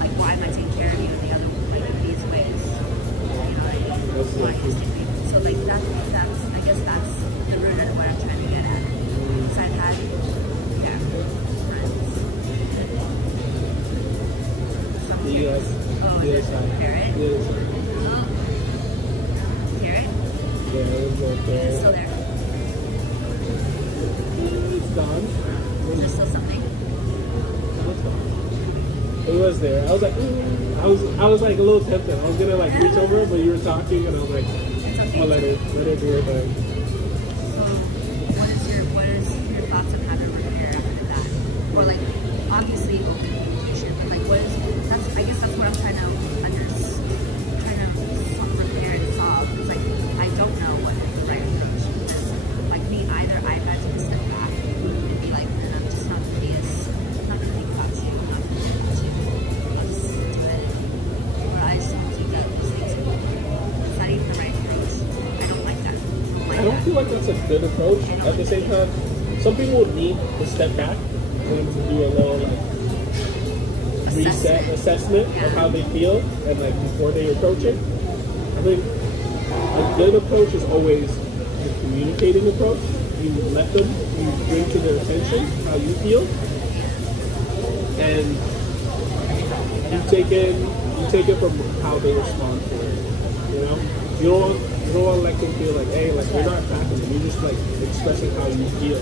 Like, why am I taking care of you in the other like these ways? You know what I mean? Why you just take me? So like that's I guess that's the root of what I'm trying to get at. Because I've had friends. There's a carrot. Oh. Carrot? Yeah, there's no carrot. Is it still there? It's gone. Is there still something? It's gone. It was there. I was like, I was like a little tempted. I was gonna like reach over, but you were talking, and I was like, I'll let her do her thing. So, what is your thoughts on how to repair after that? Or like, obviously open communication, but like, I guess that's what I'm trying to repair and solve. Because like, I don't know what is the right approach. Because like me, either I had to step back and be like, I'm just not gonna think about you. I'm not gonna think about you. I'll just do it. Or I just don't think that those things it's not even the right approach. I don't like that. I don't feel like that's a good approach. At the same time, some people need to step back and to do a little like assessment of how they feel, and like before they approach it. I think a good approach is always the communicating approach. You bring to their attention how you feel, and you take it from how they respond to it. You know, you don't want to let them feel like, hey, like you're not attacking them. You're just like expressing how you feel.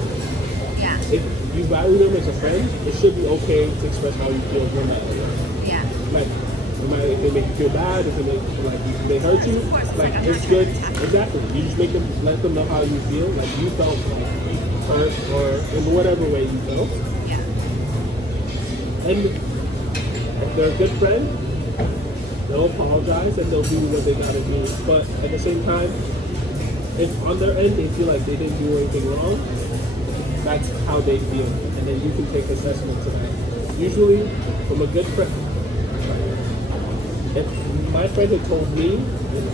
Yeah. If you value them as a friend, it should be okay to express how you feel when that. Yeah. Like, if they make you feel bad, if they hurt you, like it's good. Exactly. You just let them know how you feel. Like you felt like hurt, or in whatever way you felt. Yeah. And if they're a good friend, they'll apologize and they'll do what they gotta do. But at the same time, if on their end they feel like they didn't do anything wrong, that's how they feel, and then you can take assessment to that. Usually, from a good friend, if my friend had told me,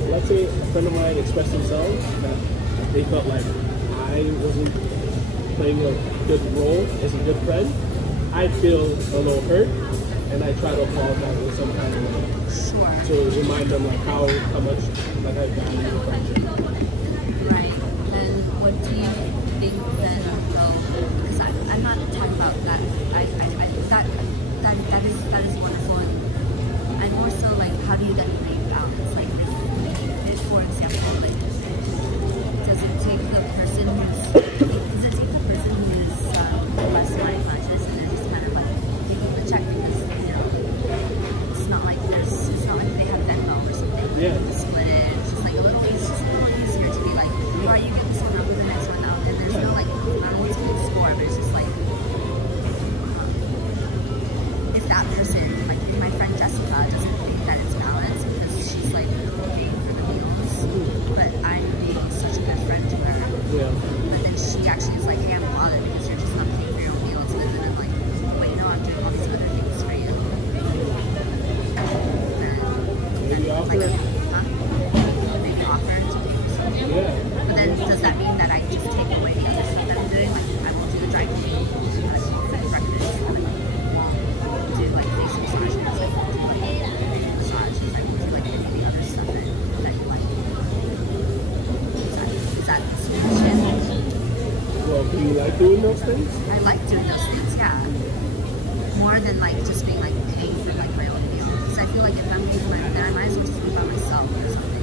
let's say a friend of mine expressed themselves that they felt like I wasn't playing a good role as a good friend, I feel a little hurt, and I try to apologize in some kind of way. Sure. To remind them like how much like I value the friendship. Right. Then what do you think then though? Because I'm not talking about that. That is wonderful. And I'm more so like, how do you get the balance? Like, for example, like, does it take the person who's less money conscious and they're just kind of like leaving the check because it's not like they have Venmo or something. Yeah. Split it. It's just like So do you like doing those things? I like doing those things, yeah. More than like just being like paying for like my own meal. Because I feel like if I'm paying my then I might as well just be by myself or something.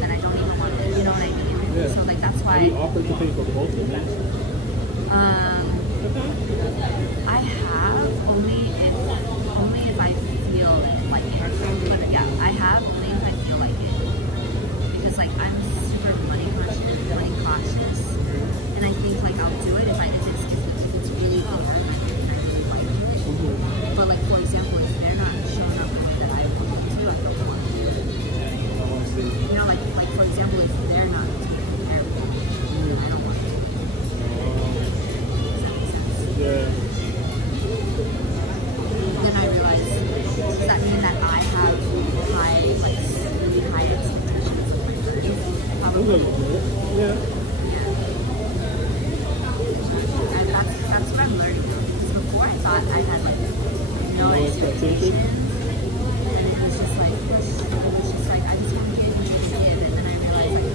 Then I don't even want to, you know what I mean? Yeah. So like that's why. Have you offered to pay for both of them? I have only if I feel like it. But yeah, I have only if I feel like it. Because like I'm super money cautious, and I think like I'll do it if it's really good and I really like it. But like for example, if they're not showing up that I want them to, I don't want to. You know, like for example, if they're not taking their role, I don't want to. Does that make sense? Yeah. Then I realized, does that mean that I have really high expectations of my friends? Probably. Yeah. Yeah. And that's what I'm learning though. Because before I thought I had like no expectations. And it was just like I just want to give. And then I realized like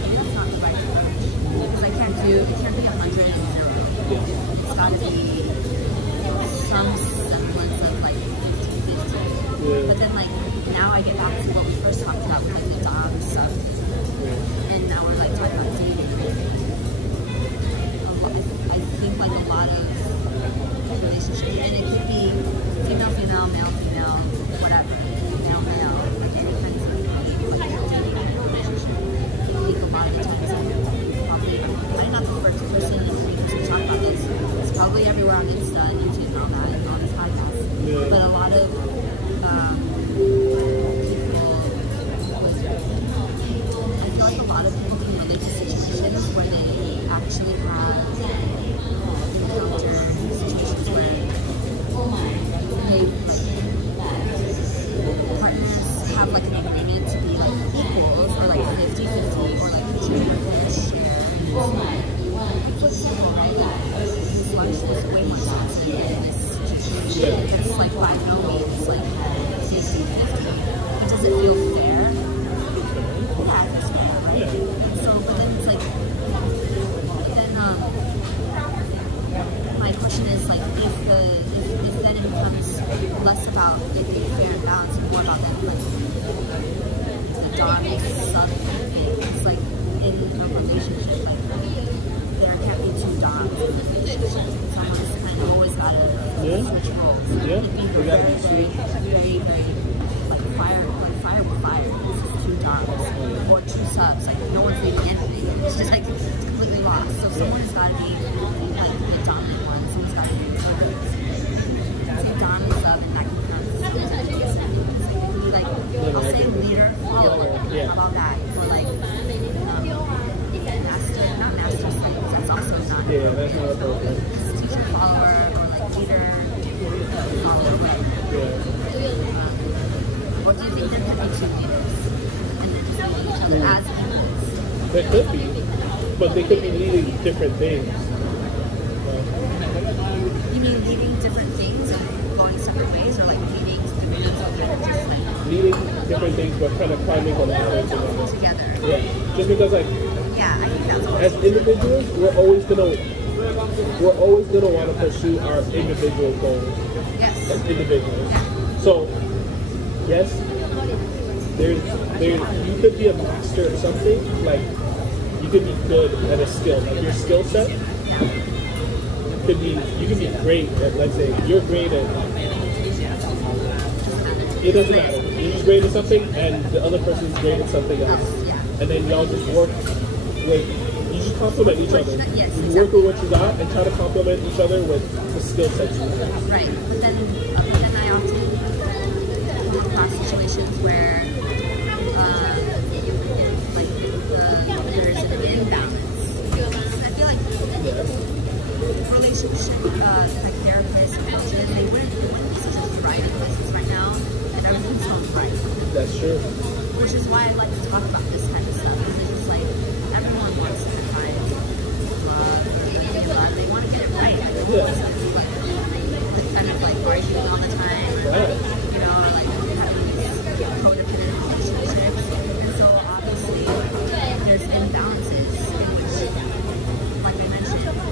maybe that's not the right approach. Because it can't be 100 and 0. It's gotta be some semblance of like 50-50. Yeah. But then like now I get back to what we first talked about with like the dom stuff. And now we're like talking about dating. I think like a lot of relationships, and it could be female, male, whatever, male, like any kinds of like dating relationship. I think a lot of the times I'm not the first person to talk about this. It's probably everywhere on Insta and YouTube and all that, and all these podcasts. Yeah. But a lot of I feel like a lot of people in religious situations where they actually have encountered situations where they partners have like an agreement to be like equals or like 50-50 or like share. For example, right? This lunch was way more expensive in this situation. It's like by no means like 50-50. But does it feel fair? Yeah, it's fair, right? And so, but then it's like, my question is like, if then it becomes less about it being fair and balanced and more about that like the dynamic sub thing. It's like in a relationship, like there can't be two doms in the relationship. Someone's kind of always got to switch roles. Yeah. It'd be very like fire with fire. This is two doms or two subs. Like no one's leaving anything. It's just like it's completely lost. So someone's got to be like the dominant one. Someone's got to be the dominant sub, and that can become like I'll say leader follower. How about that? Or like not master slave. That's also not. Yeah, that's not appropriate. Teacher follower or like leader follower. Or do you think there can be two leaders and then just lead each other as equals? There could be, but they could be leading different things. You mean leading different things and going separate ways, or like leading different things and kind of just like leading different things, but kind of climbing a ladder together? Yeah, just because like yeah, I think that's what as individuals, we're always gonna want to pursue our individual goals. Yes. As individuals. Yeah. So yes, there's you could be a master at something, like you could be good at a skill, like your skill set. You could be great at, let's say you're great at, it doesn't matter. You're just great at something and the other person's great at something else. And then y'all just work with, you just complement each other. Yes, you work with what you got and try to complement each other with the skill sets you have. Right. But then I often come across situations where there's an imbalance. I feel like relationship like therapists and coaches, they wouldn't be right in places right now if everything's going right. That's true. Which is why I like to talk about this kind of stuff. Because it's just like everyone wants to find love, they want to get it right. They don't want to be like kind of like arguing all the time, or you know, like having these codependent relationships. And so obviously there's imbalances in which, like I mentioned,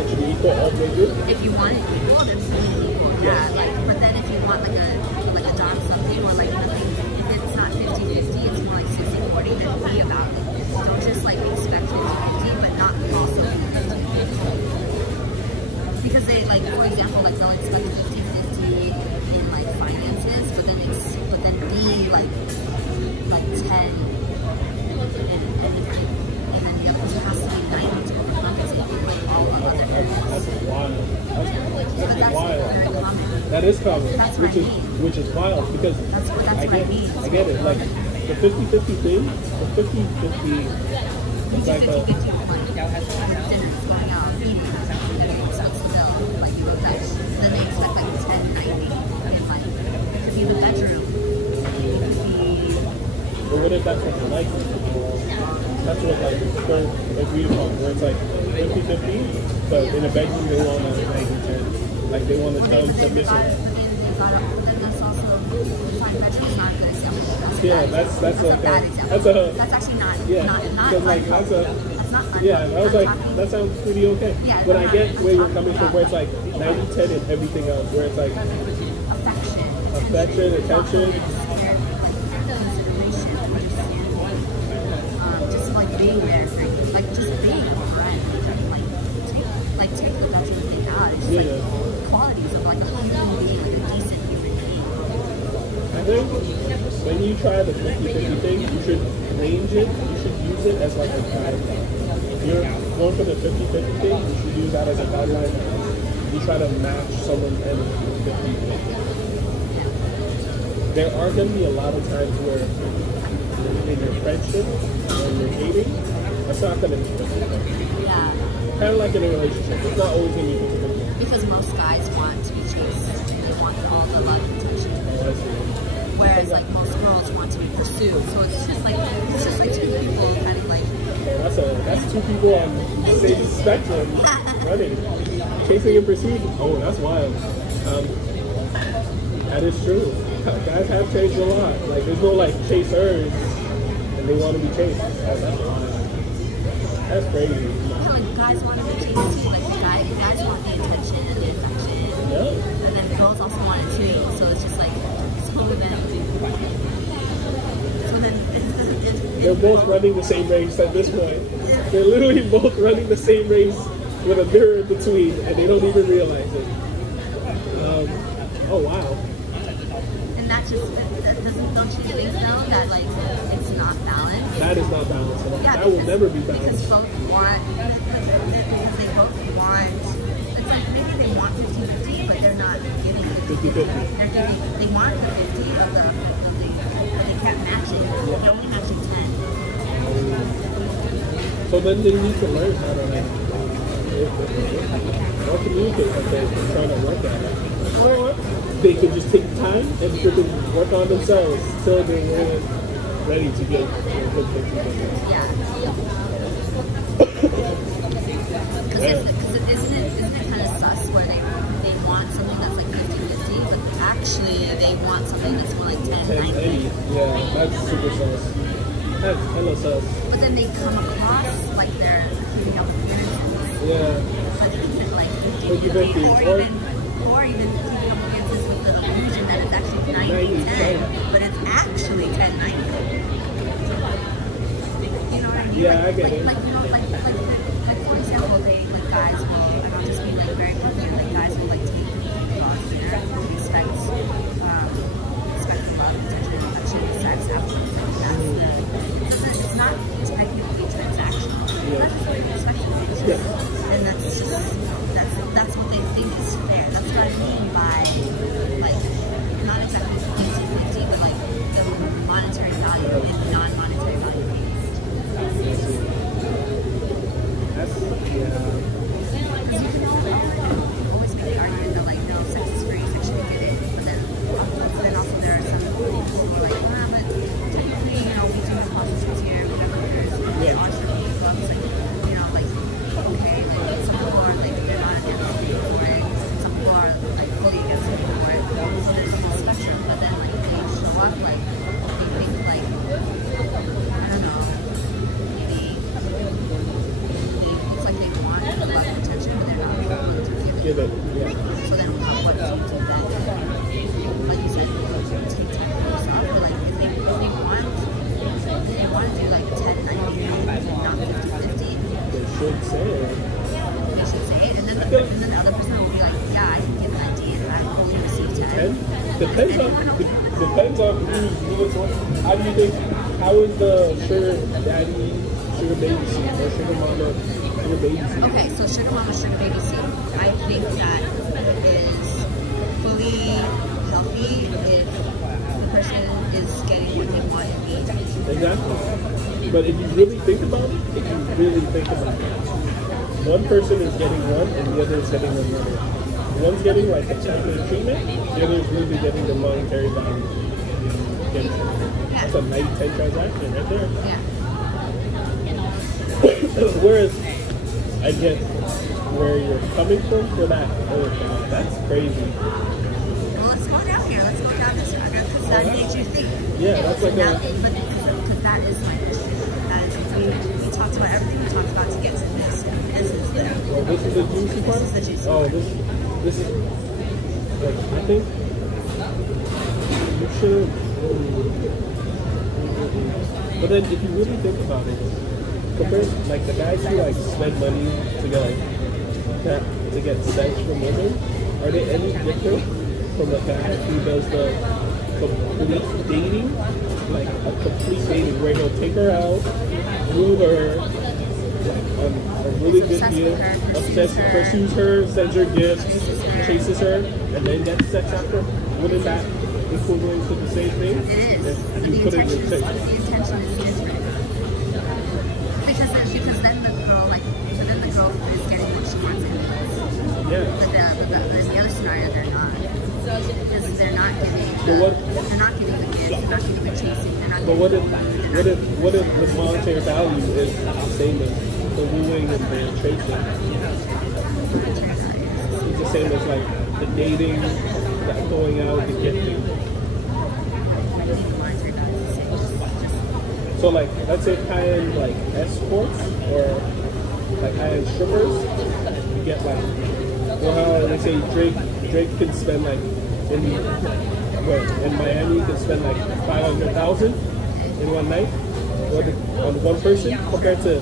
it should be equal all the way through? If you want it equal, then it's equal. Yeah, like, but then if you want like a dime something or like if it's not 50-50, it's more like 60-40, then be about it. Don't just like expect 50-50, but not also 50-50. Because they like, for example, like they'll expect 50-50 in like finances, but then be like 10 in anything. And then the other person has to be 90 to compensate for like all of other areas. That's wild. That's wild. Very common. That is common. That's what I mean. Which is wild because That's what I mean. I get it. Like the 50-50 thing, the 50-50 it's like a dinners, going out, eating, stuff still, like you affect. Then they expect like 10-90 in like, it could be the bedroom. But what if that's what they like? That's what like for agreed upon, where it's like 50-50, but in a bedroom they want like 90-10. Like they want to tell submission. Then that's also, fine bedroom's not a good example. Yeah, that's a bad example. That's actually not like that's not yeah, I was like, that sounds pretty okay. Yeah, but I get where you're coming from, where it's like 90-10 and everything else, where it's like affection, attention. Just like being there, like just being a friend, like take the bedroom thing out. It's just like qualities of like a human being, like a decent human being. I think when you try the 50-50 thing, you should range it. You should use it as like a guideline. If you're going for the 50-50 thing, you should use that as a guideline. You try to match someone's energy with 50-50. There are going to be a lot of times where in your friendship or you're dating, that's not going to be 50-50. Yeah. Kind of like in a relationship, it's not always going to be 50-50. Because most guys want to be chased. They want all the love and attention. Whereas like most girls want to be pursued. So it's just like two people kind of like. That's two people on the same spectrum running. Chasing and pursuit. Oh, that's wild. That is true. Guys have changed a lot. Like there's no like chasers and they want to be chased. That's wild. That's crazy. Yeah, like guys want to be chased too. Like guys want the attention and the affection. Yeah. And then girls also want it too. So it's just like they're both running the same race at this point. They're literally both running the same race with a mirror in between, and they don't even realize it. Oh wow. And that just don't you think though that like it's not balanced? That is not balanced. Yeah, that will never be balanced. Because both want. It's like maybe they want 50-50, but they're not giving 50-50. They want the 50 of the but they can't match it. They're only matching 10. So then they need to learn how to like communicate what they're trying to work at. Or they could just take time and they could work on themselves till they're really ready to get a good 50-50. Yeah. Because isn't it kind of sus where they want something that's like 50-50, but actually they want something that's more like 10-90? Yeah, that's super sus. That's hella sus. But then they come across like they're keeping up appearances. Yeah. Like 50-50, or even keeping up appearances with the illusion that it's actually 90-10, but it's actually 10-90. You know what I mean? Yeah, I get it. Like, you know, like for example, guys will, and I'll just be like very clear, like guys will like take me to dinner and expect love, attention, sex afterwards. Like it's not technically transactional. That's just what they expect. And that's just, that's what they think is fair. That's what I mean by like not exactly 50-50, but like the monetary value and non-monetary value. Always make the argument that like no, sex is free, sex should get it, but then also there are some people who are like, but technically, you know, we do have prostitutes here, whatever, there are certain clubs, like, you know, like, okay, some people are like, they're not against it, or some people are like fully against it. give it, yeah. So then what do you do that? Like you said, take 10% off. But like if they want to do like 10-90 and not 50-50, They should say it. they should say it. And then the other person will be like, yeah, I can give an ID and I only receive 10. Depends on who's what. How do you think? How is the sugar daddy, sugar baby seed, or sugar mama, sugar baby seed? Okay, so sugar mama, sugar baby seed. I think that is fully healthy if the person is getting what they want and need. Exactly. But if you really think about it, one person is getting one and the other is getting another. One's getting like a temporary treatment, the other is really getting the monetary value. That's a 90-10 transaction right there. Yeah. Whereas I get where you're coming from for that. Oh, that's crazy. Well, let's go down here. Let's go down this road because that makes you think. Yeah, that's like because that is my issue. That is we talked about everything we talked about to get to this. This is the. Oh, this is the juicy part. This is the juicy Oh, part. this is like I think you should. But then, if you really think about it, compared like the guys who like spend money to get like to get sex from women, are they any different from the guy who does the complete dating, like a complete dating where he'll take her out, woo her, like on a really good deal, pursues her, sends her gifts, chases her, and then gets sex after? Wouldn't that equivalent to the same thing? It is. If you put it in The intention is different. Because then the girl is getting what she wants anyways. Yeah. But in the other scenario, they're not. Because they're not giving the gifts, they're not giving the chasing, they're not But giving what if the monetary value is the same as the wooing and the chasing? It's the same as like the dating, the going out, the gifting. So like, let's say high-end like escorts or like high-end strippers, you get like, well, how they say Drake could spend like in Miami, you could spend like 500,000 in one night on one person, compared to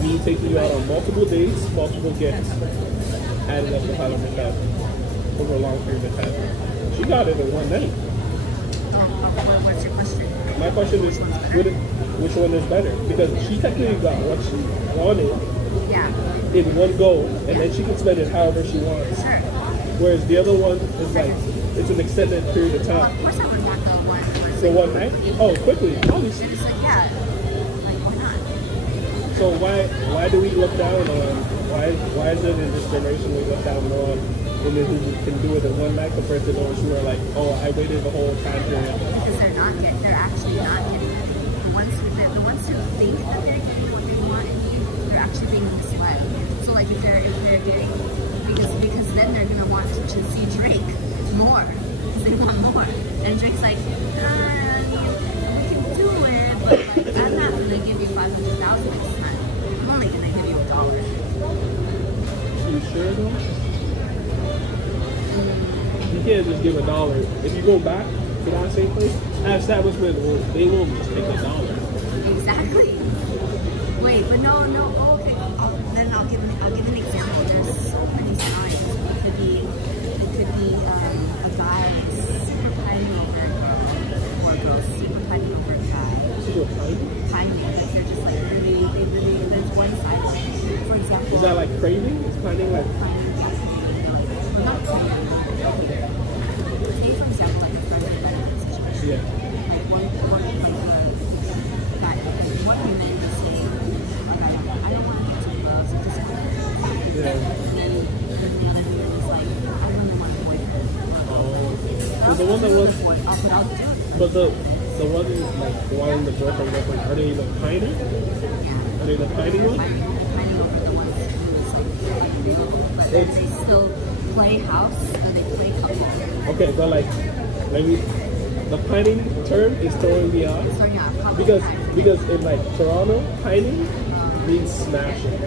me taking you out on multiple dates, multiple gifts, added up to 500,000 over a long period of time. She got it in one night. What's your question? My question is, which one is better? Because she technically got what she wanted in one go, and then she can spend it however she wants. Sure. Whereas the other one is like, it's an extended period of time. Well, of course I would want the one. The one night? Oh, quickly. Holy shit. It's like, yeah. Like, why not? So why do we look down on, why is it in this generation we look down on women who can do it in one night compared to those who are like, oh, I waited the whole time period? Because they're actually not getting the ones who think that they're getting what they want and need, they're actually being misled. So like if they're getting, because then they're gonna want to see Drake more. Because they want more. And Drake's like, we can do it, but like, I'm not gonna give you 500,000 next time. I'm only gonna give you $1. You sure though? You can't just give $1. If you go back to that same place, that establishment, they won't just take $1. Exactly. Wait, but no. Oh, okay. Then I'll give an example. There's so many signs. It could be a guy super pining over a girl, or a girl super pining over a guy. Super pining? Pining, like they're just like really. There's one side. For example. Is that like craving? It's pining like. Pining, not craving. Say for example, like a friend and benefit situation. Yeah. Like one woman is saying, I don't want to get too love, so just want to. Yeah. And then the other woman is like, I really want a boyfriend. Oh. So the one that was. I'll do it. But the one like wanting the boyfriend, are they the pining? Yeah. Are they the pining one? Pining over the ones who is like, but then they still play house and they play couple. Okay, but like maybe the pining term is throwing me off. So yeah, Because in like Toronto, pining means smashing.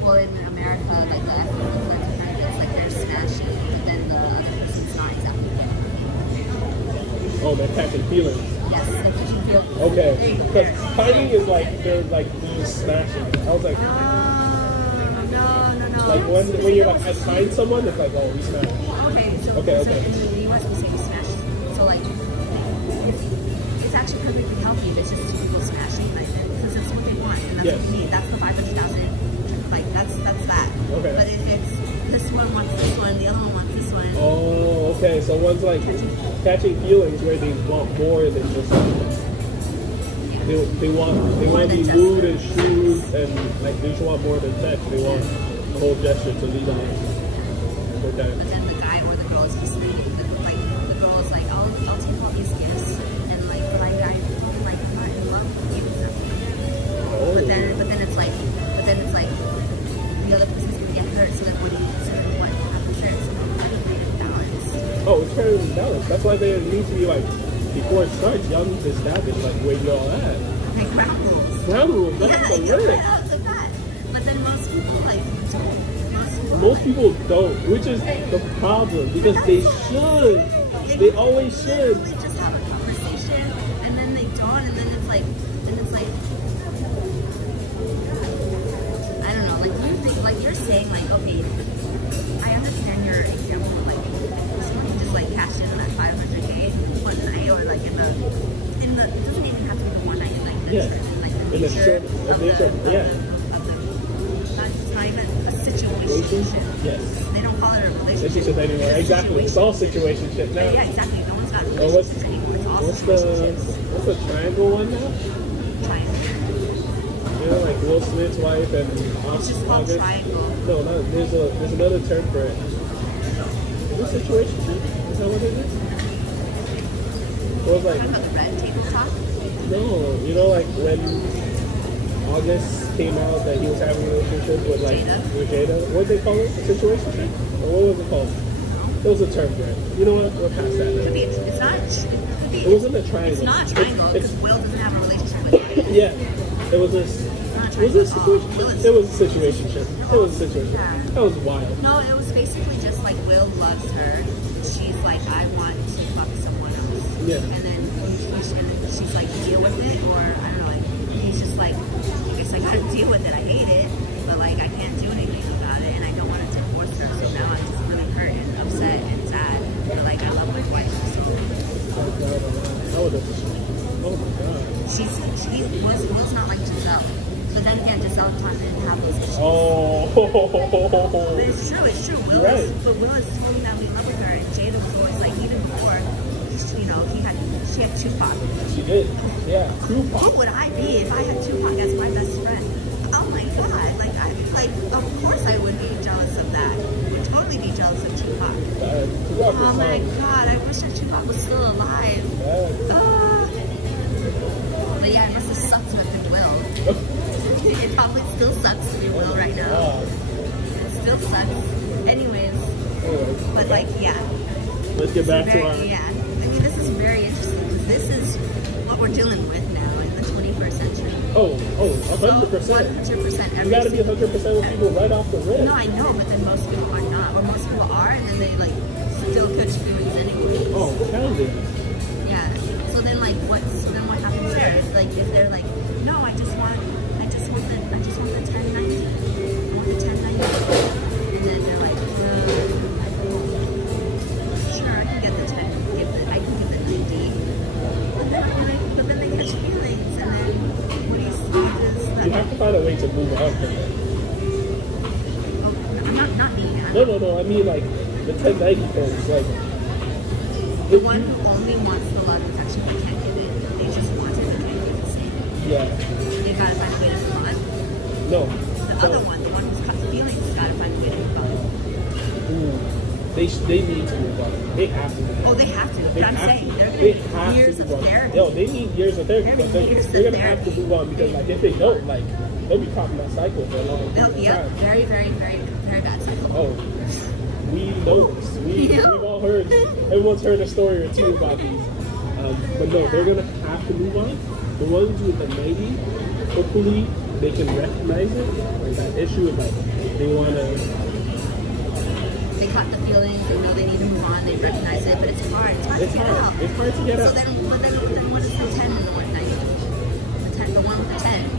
Well in America, like the F Oh, they're catching feelings. Yes, they're catching feelings. Okay. Because fighting is like they're like you smashing. I was like, No. like when you're like I find someone, it's like, oh, we smash. Okay. So in the US we say we smash. So like it's actually perfectly healthy. It's just people smashing because that's what they want and that's what they need. That's the 500,000. Like that's that. Okay. But if it's this one wants this one, the other one wants this one. Oh, okay. So one's like catching feelings where they want more than just they want to be moved and shoes and like they just want more than sex. They want a whole gesture to lead on. Okay. But then the guy or the girl is just leading. Like the girl is like, I'll take all these gifts and like, but I'm not in love with you. Oh. But then it's like the other person's gonna get hurt. So then what happens there? So it's balance. Oh, it's very balanced. That's why they need to be like, before it starts, y'all need to establish like where y'all at. Like ground rules. Ground rules, that's the lyric. But then most people like don't. Most people don't, which is the problem because they should. They always should. They just have a conversation and then they don't, and then it's like I don't know, like you think like you're saying like, okay, I understand your example, like someone just like cash in that 500K one night or like in the it doesn't even have to be the one night, like the nature of the not even a situation. Yes. They don't call it a relationship anymore. Exactly. It's all situationship now. Yeah, exactly. No one's got relationships anymore. It's all what's the triangle one now? Triangle. You know, like Will Smith's wife and It's just called triangle. No, there's another term for it. Is it situationship? Is that what it is? It was like, talking about the red table talk? No, you know, like when August came out that he was having a relationship with Jada. What did they call it? A situationship? Or what was it called? No. It was a term for it. You know what? We're past that. It's not. It wasn't a triangle. It's not a triangle because Will doesn't have a relationship with Jada. Yeah. It was this. Was it a situationship? It was a situationship. It was a situation. That was wild. No, it was basically just like Will loves her. She's like, I want to fuck someone else. Yeah. And then she's like, deal with it, or I don't know, like he's just like, I guess I gotta deal with it. I hate it, but like I can't do anything about it, and I don't want to divorce her. So now I'm just really hurt and upset and sad. But like I love my wife. So. Oh my god. Will's not like Giselle. But then again, Giselle didn't have those issues. Oh. But it's true. Will is totally madly in love with her, and Jada was always like, even before, you know, she had Tupac. She did. Yeah, Tupac. Who would I be if I had Tupac as my best friend? Oh my god, of course I would be jealous of that. I would totally be jealous of Tupac. Oh my god, I wish that Tupac was still alive. But yeah, it must have sucked with Will. It probably still sucks to be Will right now. It still sucks. Anyways, but like, yeah. Let's get back to our... Yeah. I mean, this is very interesting because this is what we're dealing with now in the 21st century. 100%. So 100%. You gotta be 100% with people right off the rip. No, I know, but then most people are not. Or most people are, and then they like still catch feelings anyway. Oh, hell yeah. Yeah. So then like what happens there? It's like if they're like, no, I just want the 1090. I want the 1090. And then they're like, sure, I can get the 10. I can get the 90. But then they catch feelings, and then what do you see? You have to find a way to move on from it. Oh, not me. No. I mean like the 1090 folks, like the one who only wants the love is actually they can't give it. They just want it. They can't give the same. Yeah. They gotta find a way to move on. No. The other one, the one who's got feelings, gotta find a way to move on. They need to move on. They have to. Oh, they have to. But I'm saying they're gonna need years of therapy. Yo, they need years of therapy. But they're gonna have to move on because like if they don't, like they'll be caught in that cycle for a long time. Yep. Very, very, very, very bad cycle. Oh. We know this. We've all heard, everyone's heard a story or two about these. But no, they're going to have to move on. The ones with the 90, hopefully they can recognize it. Like that issue of like, they want to... They caught the feelings, they know they need to move on, they recognize it, but it's hard. It's hard to get out. It's hard to get out. So then what is the 10 in the 190? The one with the 10.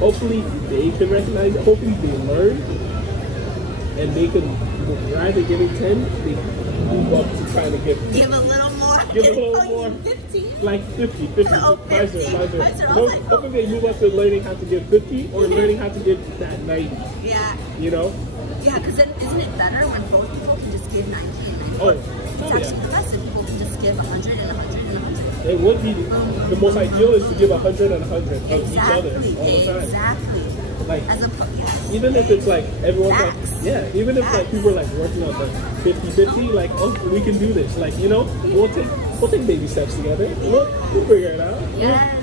Hopefully they can recognize it. Hopefully they learn, and they can, rather than giving 10, they move up to trying to give a little more. Give a little more. 50. Like 50. Oh, 50. Hopefully they move up to learning how to give 50 or learning how to give that 90. Yeah. You know? Yeah, because then isn't it better when both people can just give 90? It's actually the best if people can just give 100 and 100 and 100. It would be the most ideal is to give 100 and 100 of each other all the time. Exactly. Like, yes. even if it's like everyone's Facts. like, yeah, even if like people are like working on the 50-50, like, oh, we can do this. Like, you know, we'll take baby steps together. We'll figure it out. Yes.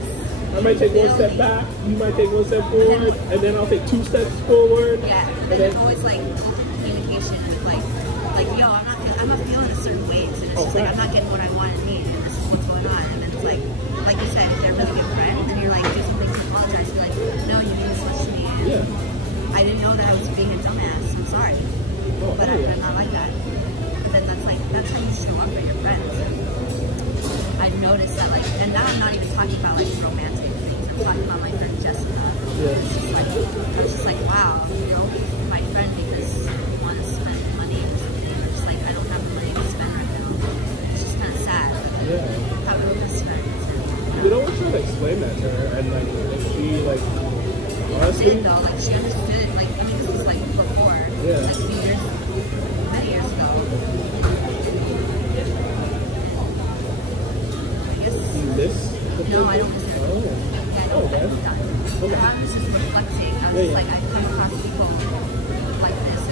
I might take one step back, you might take one step forward, and then I'll take 2 steps forward. Yeah, and then there's always like open communication with like yo, I'm not feeling a certain way, and it's just like I'm not getting what I want and need, and this is what's going on. And then it's like you said, if they're really good friends, and you're like, do something to apologize, you're like, no, you mean this much to me, and I didn't know that I was being a dumbass. I'm sorry, but I'm not like that. But then that's how you show up for your friends. I've noticed that, like, and now I'm not even talking about like romantic things. I'm talking about my friend Jessica. It's just like, I was just like, wow, you know, my friend, because we want to spend money or something. Or just like, I don't have the money to spend right now. It's just kind of sad. How we were best friends. You know, we're trying to explain that to her, and like, she like, honestly, she did though. Like, she understood. Like, I mean, this was like before, like a few years, many years ago. No, I don't miss her. Oh. Yeah, I don't. I'm done. Okay. I was just reflecting. I was just like, I come across people like this,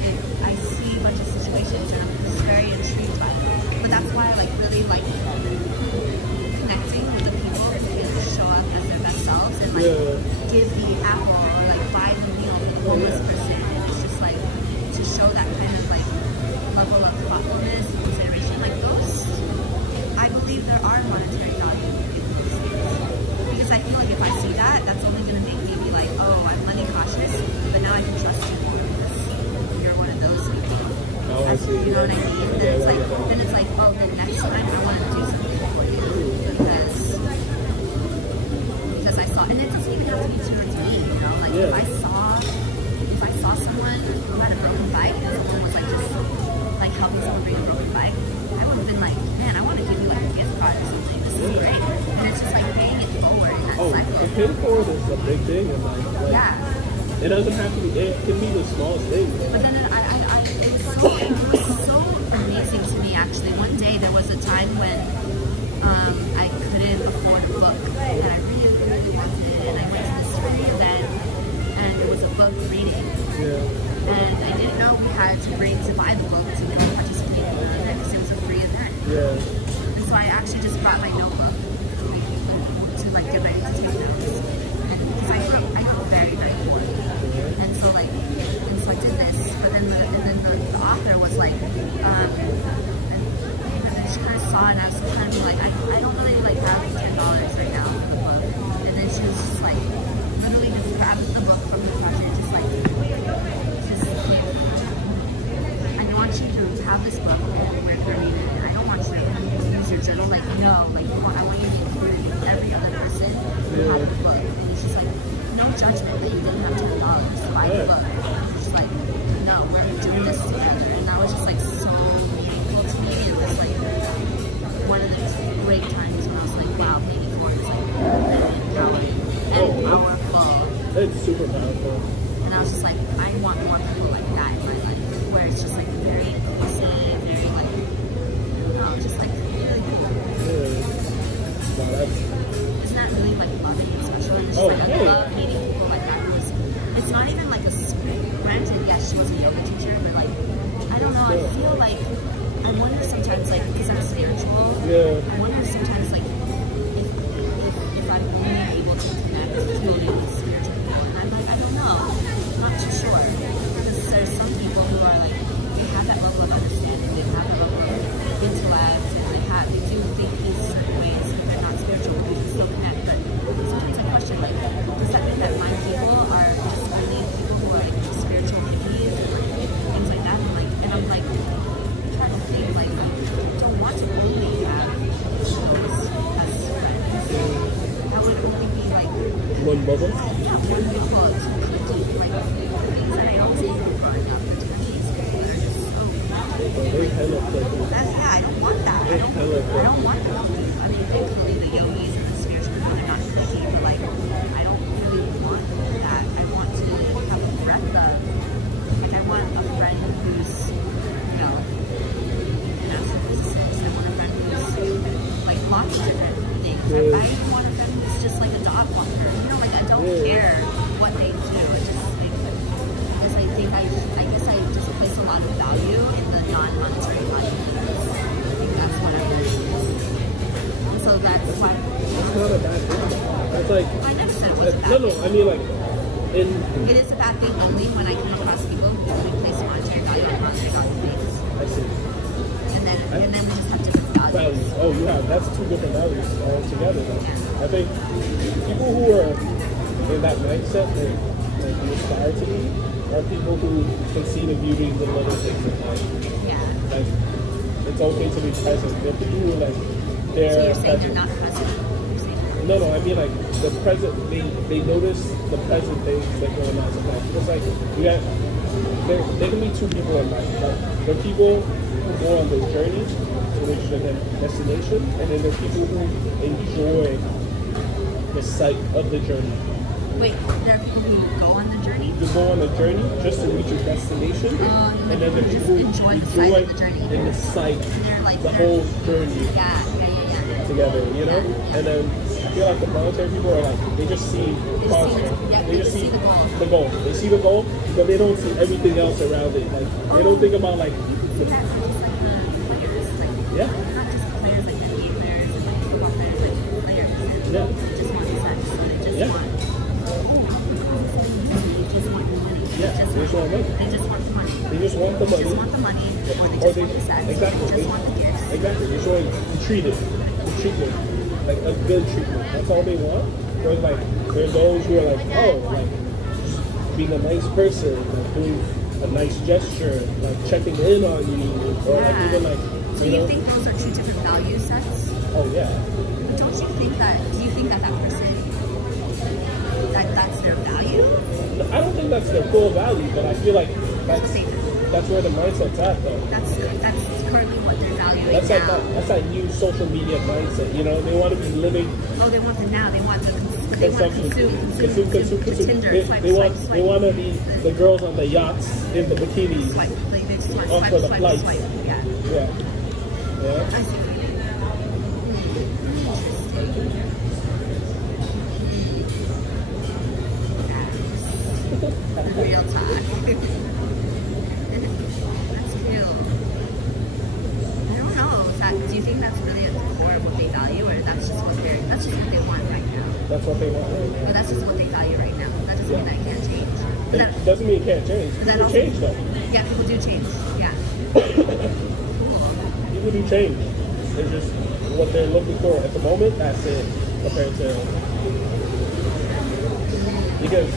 and I see a bunch of situations, and I'm just very intrigued by it. But that's why I like really like connecting with the people who can show up as their best selves and like give the apple or like buy the meal for the homeless person. And it's just like to show that kind of like level of thoughtfulness and consideration. Like those, I believe there are monetary value in those things. Because I feel like if I see that, that's only going to make me be like, oh, I'm money cautious, but now I can trust you more because you're one of those people. Oh, I see. You know what I mean? Then it's like, oh, the next time I want to do something for you because I saw, and it doesn't even have to be towards me, you know? Like if I saw someone who had a broken bike and someone was like just like helping someone bring a broken bike, I would have been like, man, I want to give you like a gift card or something. This is great. And it's just like paying it forward in that cycle. Paying forward is a big thing, and like it doesn't have to be. It can be the smallest thing. But then it was so amazing to me actually. One day there was a time when I couldn't afford a book, and I really, really wanted it. And I went to this free event, and it was a book reading. And I didn't know we had to buy the book to participate in the event because it was a free event. And so I actually just brought my notebook to like get ready to take notes. And because I grew up very, very poor. And so I did this. But then the author was like, and she kind of saw it, and I was kind of like, I don't really like have $10 right now for the book. And then she was just like, literally just grabbed the book from the project, just like, I want you to have this book and read it. And I don't want you to use your journal. Like, no, like, I want you to include every other person who had the book. And it's just like, no judgment that you didn't have $10 to buy the book. It's just like, no, we're doing this together. And that was just like so meaningful to me. And it was like one of those great times when I was like, wow, paying it forward is like empowering and powerful. It's super powerful. And I was just like, I want more people like that in my life, where it's just like very inclusive, very like, I don't know, just like really good. Isn't that really like loving and special? And it's just like, I love meeting people like that. It's not even like a, granted, yes, she was a yoga teacher, but like, I don't know, I feel like, I wonder sometimes, like, because I'm spiritual, I wonder sometimes, like, if I'm really able to connect fully with spiritual people. And I'm like, I don't know. I'm not too sure. Because there's some people who are like, they have that level of understanding, they have that level of intellect, and they do think these certain ways, and they're not spiritual, but we can still connect. But sometimes I question, like, does that mean that my people are just only people who are like spiritual hippies and like things like bad No, no, thing. I mean like in. It is a bad thing only when I come across people who place monetary value on monetary things. I see. And then we just have different values. Values. Oh, you have. That's two different values altogether. Yeah. I think people who are in that mindset, like you aspire to be, are people who can see the beauty in the little things in life. Yeah. Like, it's okay to be present. There are people who like So they're you're saying they're not present? No, no, I mean like the present. They notice the present things that go on in life. It's like you got there can be two people in life. Like there are people who go on the journey to reach their destination, and then there are people who enjoy the sight of the journey. Wait, there are people who go on the journey? You go on a journey just to reach your destination, and then there are people who enjoy the sight of the journey. in the sight, And they're like the whole journey Yeah. together, you know? And then I feel like the military people are like, they just see They just see the goal. the goal. They see the goal, but they don't see everything else around it. Like they don't think about like See that for just like the players, like yeah, not just players like NBA players and like football players, like players. yeah, They just want sex. They just Yeah. want. They just want money. yeah. They just want money. They just want the money. They just want the They money. just want the money, or they Or just they want the sex. exactly. They just want the gifts. Exactly. They just want to be treated, the treatment, like a good treatment. That's all they want. There's like there's those who are like, oh, like being a nice person, like doing a nice gesture, like checking in on you, or like even like So you think those are two different value sets? oh yeah. Don't you think that? Do you think that that person that's their value? I don't think that's their full value, but I feel like that's where the mindset's at though. That's currently what they're valuing That's like now. that's that new social media mindset. You know, they want to be living. Oh, they want the now. They want the Consumption. consume. Tinder. They, Swipe, they want swipe, they want to be the girls on the yachts in the bikinis. Swipe. Like they just want Off swipe, for the swipe, flights. swipe. Yeah. Yeah. Yeah. I see. Real talk. That's cute. I don't know. Do you think that's really at the core of what they value, or that's just what they want right now? That's what they want. Right? But that's just what they value right now. That doesn't mean that it can't change. It doesn't mean it can't change. People change though. Yeah, people do change. Yeah. People do change. It's just what they're looking for at the moment. That's it. Compared to because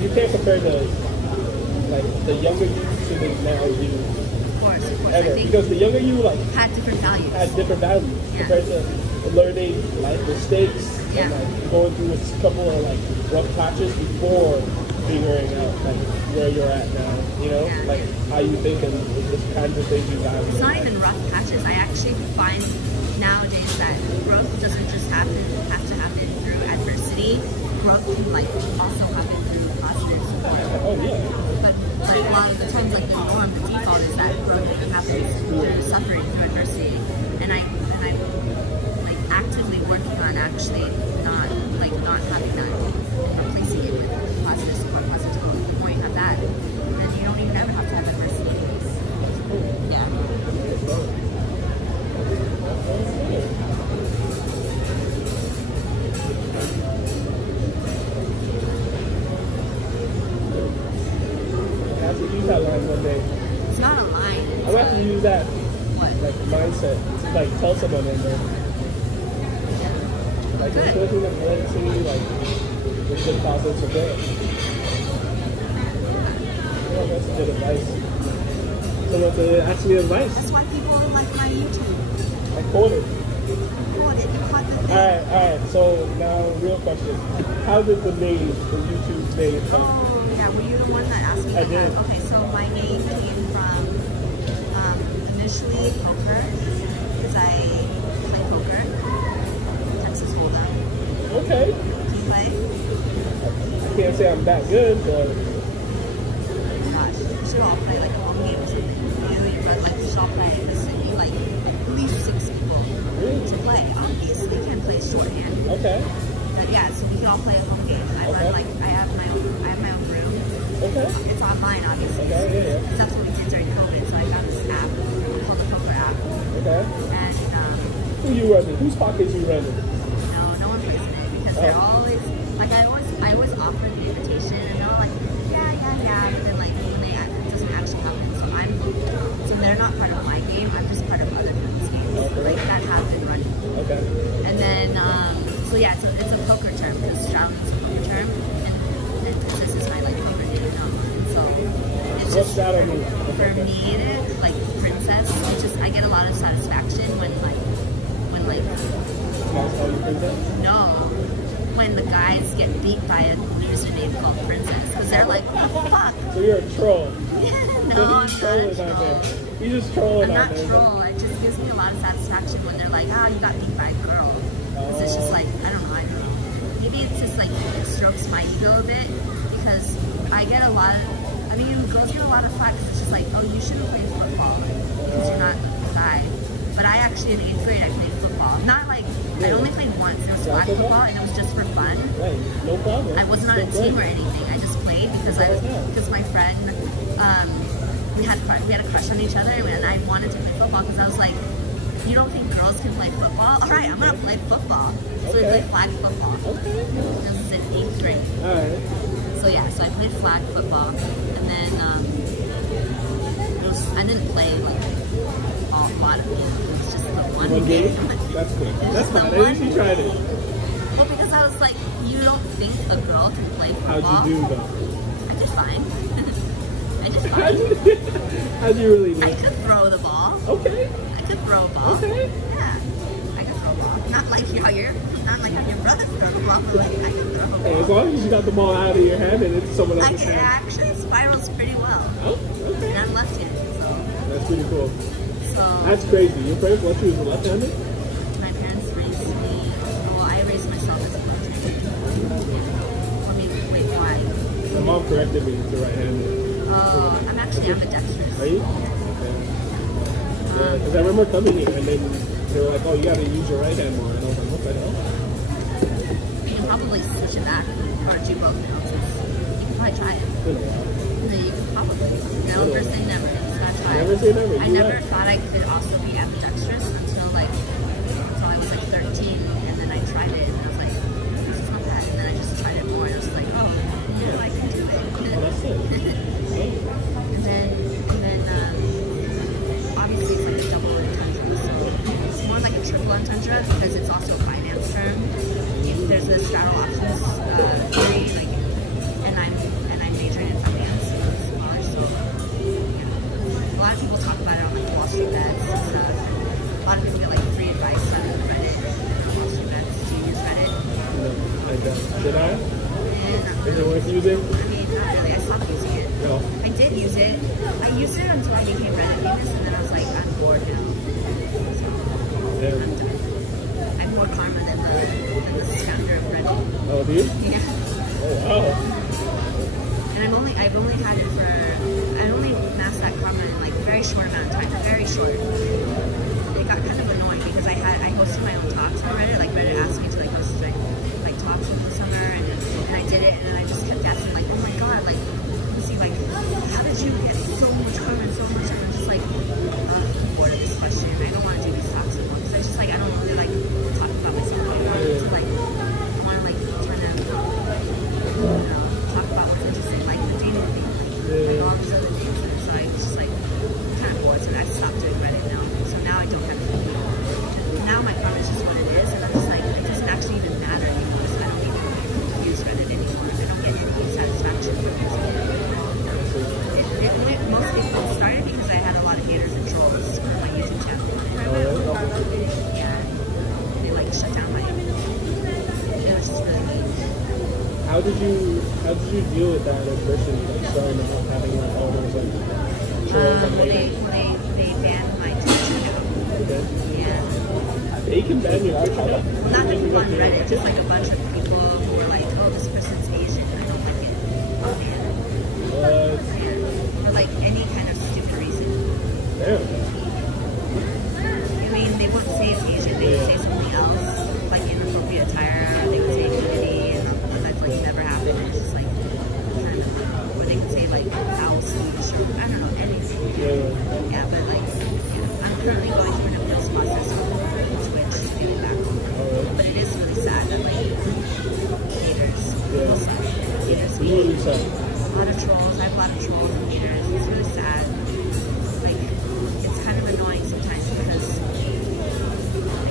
you can't compare the younger you to the now you. Of course. Ever. I think Because the younger you had different values. had different values compared to learning life mistakes and like going through a couple of like rough patches before figuring out like where you're at now. You know, like how you think and the kinds of things you value. It's not even rough patches. I actually find nowadays that growth doesn't just have to happen through adversity. Growth can like also happen through positive support. Oh yeah. But a lot of the times, like the norm, the default is that growth happens through suffering, through adversity. And I'm like actively working on actually not having that, and replacing it with positive support, positivity. The more you have that, then you don't even ever have to have adversity anyways. Yeah. I have to use that line one day. It's not a line. I'm gonna have to use that What? like mindset to like tell someone and then like Good. just go through the currency like with good positive support. Yeah, that's good advice. Someone to ask me advice. That's why people like my YouTube. I caught it. Caught it. Caught the thing. Alright, so now real question. How did the name for YouTube name come? Oh, yeah. Were you the one that asked me I that? did. Okay, so my name came from initially poker, because I play poker. Texas Hold'em. Okay. Do you play? I can't say I'm that good, but Gosh, we should all play like a home game or something. You brother, like we should all play. Listen, you like at least 6 people to play. Obviously, you can play shorthand. okay. But yeah, so we could all play a home game. I run like I have my own room. Okay. It's online, obviously. Okay, yeah. Because that's what we did during COVID. So I found this app called the Poker app, Okay. and Who you running? Whose pockets you running? no one plays in it because they're always like it's What's just that on me? for me, like princess. It's just I get a lot of satisfaction when like Guys call you princess? no, when the guys get beat by a username called princess because they're like, what the fuck? So you're a troll. No, I'm He's not trolling a out troll. there. He's just trolling I'm out not there. troll. It just gives me a lot of satisfaction when they're like, you got beat by a girl. Because it's just like, I don't know. Maybe it's just like, it strokes my ego a bit because I get a lot of, girls get a lot of flack because it's just like, oh, you shouldn't play football because you're not a guy. But I actually, in 8th grade, I played football. Not like, I only played once. It was flag football and it was just for fun. Right, no problem. I wasn't on a team or anything. I just played because my friend, we had a crush on each other and I wanted to play football because I was like, you don't think girls can play football? All right, I'm gonna play football. So we played flag football. Okay. This was in 8th grade. All right. So yeah, so I played flag football, and then I didn't play like a lot of games. It was just the one game. That's good. That's the fine. At least you tried it. Well, because I was like, you don't think a girl can play football? How'd you do though? I did fine. I did fine. How'd you really do? I could throw the ball. Okay. I could throw a ball. Okay. Yeah, I could throw a ball. Not like how your brother throw the ball, but like I can throw a ball. Hey, as long as you got the ball out of your hand and it's someone else's hand. Actually spirals pretty well. Oh, okay. And I'm left-handed, so. That's pretty cool. So. That's crazy. Your parents let you as a left-handed? My parents raised me. Oh, I raised myself as a left-handed. Let me wait. Why? My mom corrected me to right-handed. Oh, I'm ambidextrous. Are you? Because I remember coming here and then they were like, oh, you got to use your right hand more. And I was like, what the hell? You can probably switch it back or do both now. You can probably try it. Good. No, you can probably. Never say never. Just gotta try Never say never. I never thought I could also be ambidextrous until I was like 13, and then I tried it, and I was like, this is not bad. And then I just tried it more, and I was like, oh, yeah, I can do it. Oh, that's it. and then obviously it's like a double entendre, so it's more like a triple entendre because it's also a finance term. There's a straddle options theory, like, and I'm majoring in finance as well, so yeah. A lot of people talk about it on like Wall Street bets and stuff. A lot of people get like free advice on Reddit and Wall Street bets. Do you use Reddit? No, I don't. Should I? And, Is it worth using? I mean, not really. I stopped using it. No. I did use it. I used it until I became Reddit famous, and then I was like, I'm bored now. So, Yeah. I'm done. I'm more karma than the founder of Reddit. Oh, do you? Yeah. Oh, wow. And I've only had it for, I only mastered that karma in like a very short amount of time. Very short. It got kind of annoying because I hosted my own talks on Reddit. Like Reddit asked me to like host like talks over the summer, and I did it, and then I just kept asking like, oh my god, like, Lucy, like, how did you get so much karma and so much? And I'm just like, I'm bored of this question. I don't want to do these talks anymore because it's just like I don't really like talking about myself. I want to like turn them, talk about what's interesting, like the dating thing, like all these other things. And so I was just like kind of bored, so I stopped doing Reddit now. So now I don't have to do it. Now my karma is just what it is, and I'm just like, it doesn't actually even matter anymore because I don't even use Reddit anymore. I don't get any satisfaction from using it. It started because I had a lot of haters and trolls on my YouTube channel. Yeah, they like shut down my. It was just really mean. How did you deal with that at first, like starting out having like all those like trolls and haters? They banned my Twitter account. Okay. Yeah. They can ban your Twitter account. Well, not the people on Reddit, just like a bunch of people who were like, oh, this person's Asian, I don't like it. Oh man. For like any kind of stupid reason. Damn. I mean, they wouldn't say it's Asian, they would say something else, like inappropriate attire, or they would say nudity, and that's like never happened. It's just like kind of, or they would say like foul speech, or I don't know, anything. Yeah, but like, yeah, I'm currently going through an appeals process on Twitch to get it back on. But it is really sad that like haters, people suck. Haters, Really sad. a lot of trolls. I have a lot of trolls and haters. It's really sad. Like, it's kind of annoying sometimes because I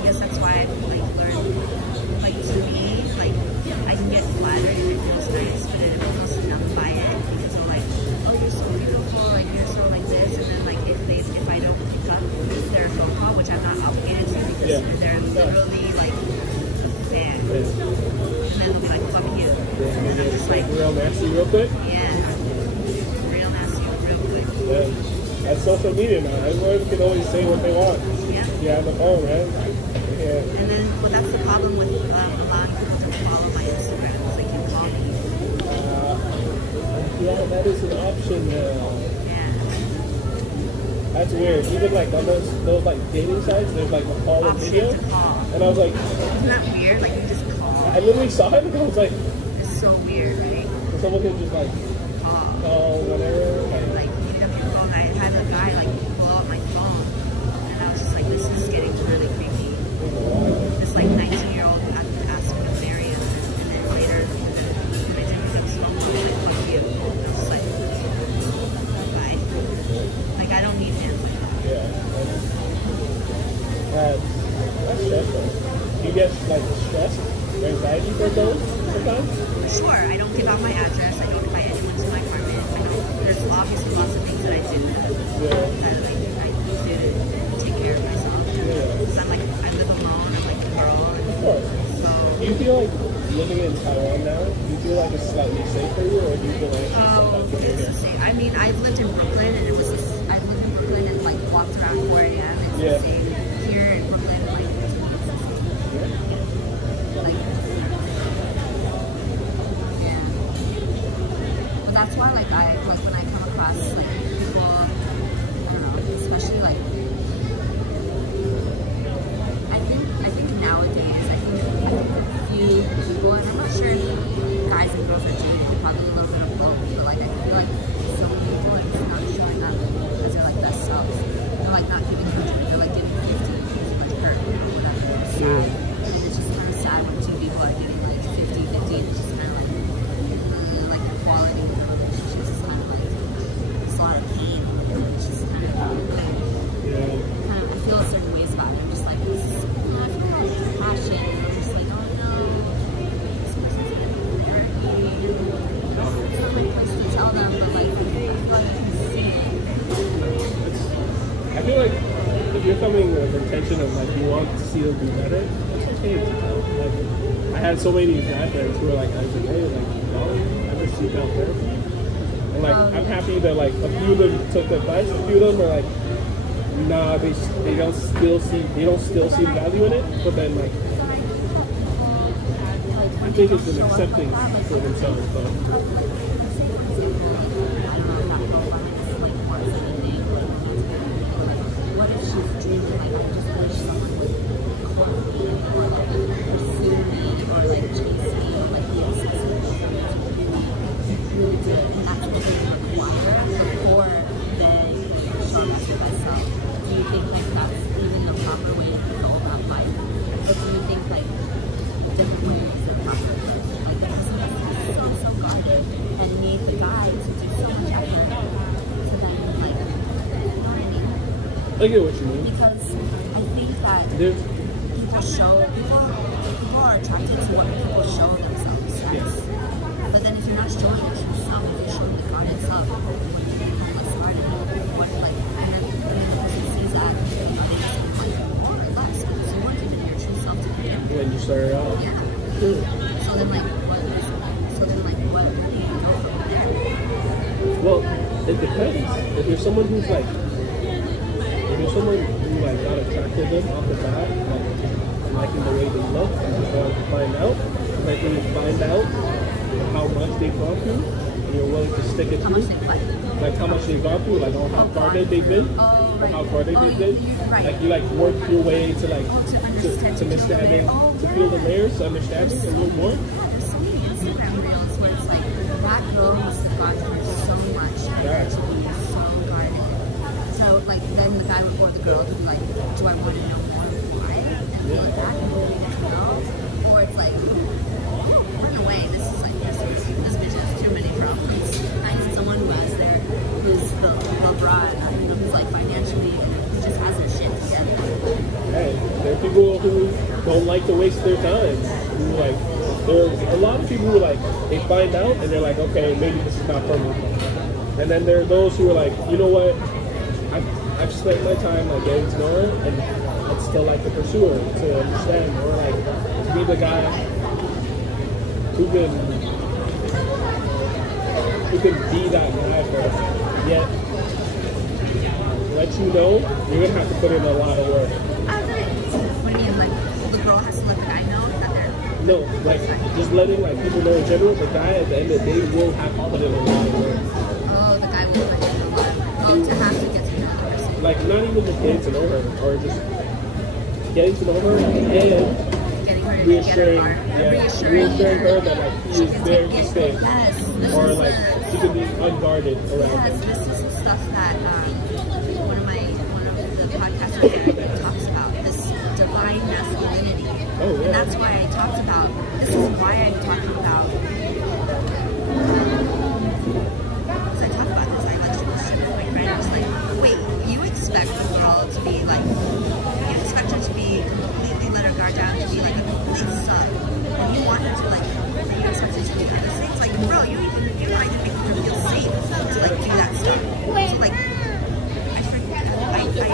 guess that's why I like learned. Like to me, like I can get flattered and it feels nice, but it almost numb by it because they're like, oh, you're so beautiful, real quick? Yeah. Real nasty real quick. Yeah. That's social media now. Everyone can always say what they want. Yeah. Yeah, on the phone, right? Yeah. And then, well, that's the problem with a lot of people don't follow my Instagram. So they can call me. Yeah, that is an option now. Yeah. That's weird. Even like on those like dating sites, there's like a call and Option video. to call. And I was like, Isn't that weird? Like, you just call. I literally saw it and I was like, It's so weird, right? someone can just like call whatever. Like, you pick up your phone. I had a guy like pull out my phone, and I was just like, this is getting really creepy. This like 19-year-old asked me to marry him, and then later, when I didn't pick up his phone, he was like, fuck you. And I was just like, bye. Like, I don't need him. Yeah. That's stressful. Do you get like stressed or anxiety for those sometimes? Sure, I don't give out my address. I don't invite anyone to my apartment. There's obviously lots of things that I do that I need to take care of myself. Because I'm like, I live alone. I'm like a girl. Of course. So, Do you feel like living in Taiwan now? Do you feel like it's slightly safe for you, or do you feel like it's the same. I mean, I've lived in Brooklyn, and I've lived in Brooklyn and like walked around where I am. It's the same. Here in Brooklyn, like, yeah. But that's why, like, when I come across like people, I don't know, especially like, I think nowadays, I think a few people, and I'm not sure if guys and girls are dating, probably a little bit of both, but like I feel like so many people are just not showing up as their like best selves. They're like not giving 100, they're like giving 50, like hurt, or whatever. It's sad. And it's just kind of sad when two people are giving like 50-50, and it's just kind of like the quality of the relationships is kind of like, it's a lot of pain. It's just kind of, I feel a certain ways about it. I'm just like, I feel like passion, and I'm just like, oh no, this person's gonna hurt me. It's not my place to tell them, but like, I feel like I can see it. I feel like if you're coming with the intention of like you want to see them do better, it's okay to tell. Like I had so many bad friends who were like, I was like, hey, like, I just seek out therapy. And like I'm happy that like a few of them took the advice, a few of them are like, nah, they don't still see value in it, but then like I think it's an accepting for themselves though. I get what you mean. Because I think that people are attracted to what people show themselves, right? Yes. But then if you're not showing your true self, if you're showing the God itself, when you become less hard and then the person sees that, they just like, oh, relax, because you weren't even your true self to begin with. When you started out. Yeah. So then what do you go from there? Well, it depends. If you're someone who's like, someone who like got attracted to them off the bat, like liking the way they look, and just wanted to find out. Like when you find out how much they've gone through, and you're willing to stick it through. Like how much they've gone through, like how far they've been, or how far they've been. Like you like work your way to like to understanding, to feel the layers, to understanding a little more. There's so many Instagram reels where it's like that girl must have gone through so much to be so guarded. So like then the guy before the girl would be like, do I want to know more why? And be like that and maybe to know, or it's like, in a way, this is like this bitch has too many problems. I need someone who has who's the LeBron, who's like financially, who just has her shit together. Hey, there are people who don't like to waste their time. Who like, there's a lot of people who like they find out and they're like, okay, maybe this is not for me. And then there are those who are like, you know what? I've spent my time like getting to know her, and I'd still like to pursue her, to understand, or like to be the guy who can can be that guy for us. Yet, let you know, you're gonna have to put in a lot of work. What do you mean? Like, the girl has to let the guy know that they're... No, like, just letting like people know in general, the guy at the end of the day will have to put in a lot of work. Oh, the guy will put in a lot of work. Oh, to have to get to know the person. Like, not even just getting to know her, or just getting to know her and Getting her to reassuring, reassuring her that like he is there to stay, yes, or like she can be unguarded around him. Yes, this is the stuff that one of the podcasters talks about, this divine masculinity. Oh yeah. And that's why I talked about. This is why I talked about. Because I talked about this. I like shared with my friend. I was like, wait, you expect the girl to be like, you expect her to be completely let her guard down, to be like a complete sub, and you want her to like, you expect her to do kind of things. Like, bro, you're not even making her feel safe to like do that stuff. So like, I could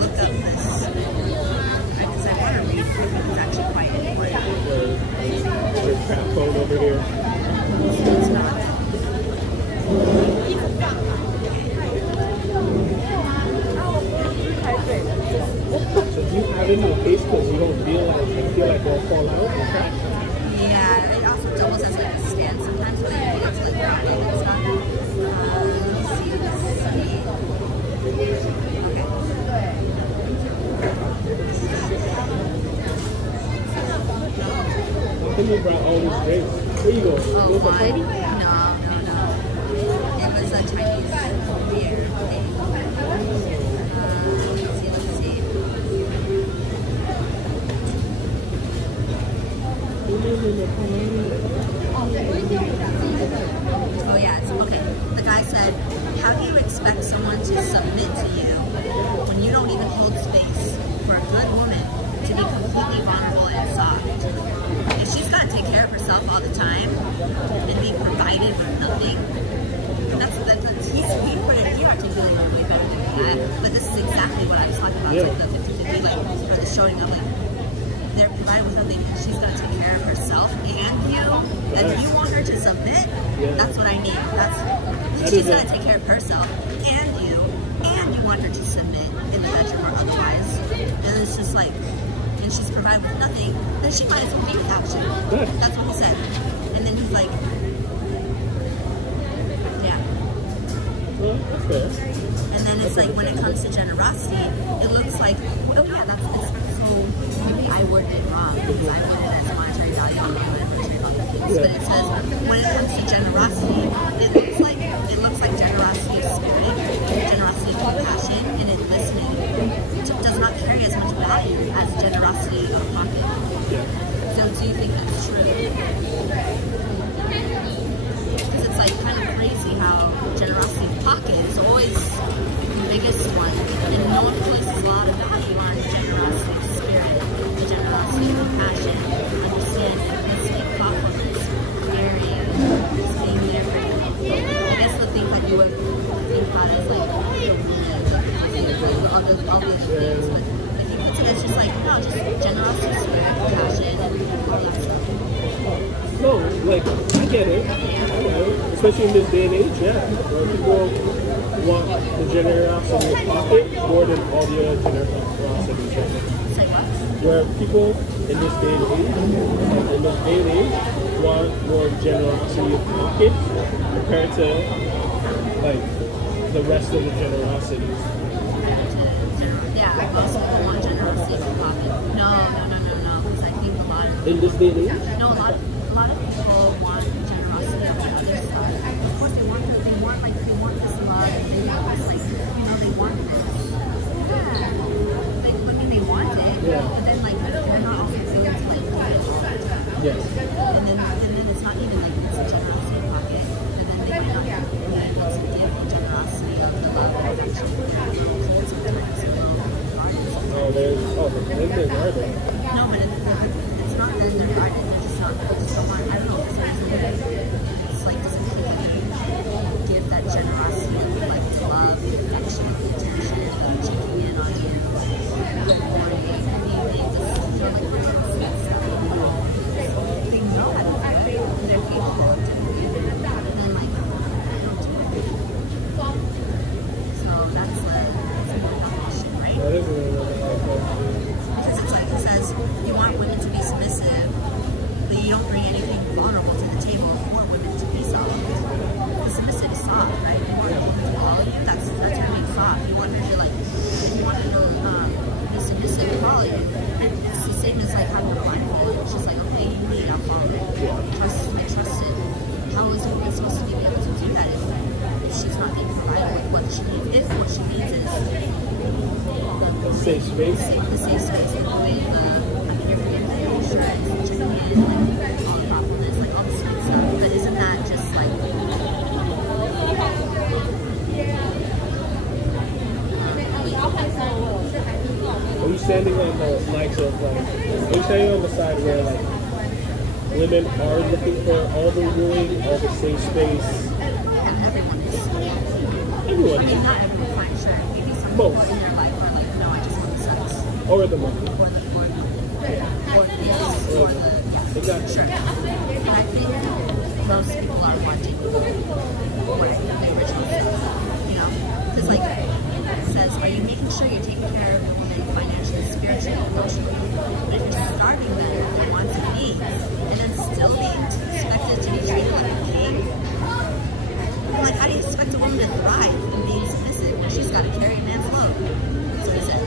look up this. Because I want to read it. It's actually quite important. Your crap phone over here. It's not. So do you have it in the face because you don't feel like they'll fall out or crack? Yeah, it also doubles as like a stand sometimes when you get to like running and stuff. Let's see. How come you brought all these drinks? Where you going? Oh, Go for a wine? party? No. It was a Chinese beer thing. Let's see. Oh yeah, okay. The guy said, how do you expect someone to submit to you when you don't even hold space for a good woman to be completely vulnerable and soft? If she's got to take care of herself all the time and be provided with nothing, he put it, he articulated it way better than that. But this is exactly what I was talking about, Yeah. like the 50-50, like, or the showing of like, they're provided with nothing, and she's got to take care of herself and you. And you want her to submit? Yeah. That's what I mean. She's got to take care of herself and you want her to submit in the bedroom or otherwise. And it's just like, and she's provided with nothing, then she might as well be without you. Good. That's what he said. And then he's like, yeah. Well, that's fair. And then it's like when it comes to generosity, it looks like, oh yeah, so maybe I worded it wrong because I worded it as monetary value and monetary value. But it says when it comes to generosity, it looks like generosity of spirit, generosity of compassion, and in listening does not carry as much value as generosity of pocket. So do you think that's true? Because it's like kind of crazy how generosity of pocket is always the biggest one, and no one places a lot of value on generosity of spirit, the generosity of compassion, understanding, listening, thoughtfulness, caring, just being there for you. I guess the thing that you would think about is like all those things, but if you put it, it's just like, no, just generosity of spirit, compassion, and all that stuff. No, like, I get it. Especially in this day and age, yeah. Where people want the generosity of pocket more than all the other generosities. Say what? Where people in this day and age want more generosity of pocket compared to like the rest of the generosities. Yeah, most people want generosity of pocket. No. Because I think a lot of In this day and age? no, a lot of people want generosity of other stuff. Of course, they want this love. They want this, like, they want this. Yeah, they want it. Yeah. But then, like, they're not also willing to like give it all the time. Yes. And then it's not even like it's a generosity of pocket. And then they might not be able to give the generosity of the love and affection. Sometimes Then there's garden. no, but it's not then they're guarded. They're just not. They just don't want. I don't know. It's like doesn't give that generosity of like love, affection, attention, of checking in on you, morning, evening, just show like they know how to do it. They're capable of doing it. And then like is really like Because it's like it says you want women to be submissive, but you don't bring anything vulnerable to the table for women to be soft. The submissive is soft, right? You want women to follow you, that's her being soft. You want her to like, you want her to be submissive and follow you. And it's the same as like having a blindfold. It's just like, okay, you need, I'll follow you. I trust it. How is a woman supposed to be able to do that if she's not being provided with what she needs? If what she needs is a safe space. The safe space, the way I'm here for you, the insurance, checking in, like all the thoughtfulness, like all the sweet stuff. But isn't that just like Are you standing on the likes of like? Are you standing on the side where like women are looking for all the wooing, all the safe space? yeah, everyone is. Everyone. I mean, not everyone, fine, sure. Maybe some people Most. in their life are like, no, I just want the sex. Or the money. Or the yeah, Exactly. sure. And I think most people are wanting the original sex, you know? Because like it says, are you making sure you're taking care of the woman financially, spiritually, emotionally? But if you're starving them with wants and needs, and then still being expected to be treated like a king, like how do you expect a woman to thrive in being submissive when she's got to carry a man's load? That's what he said.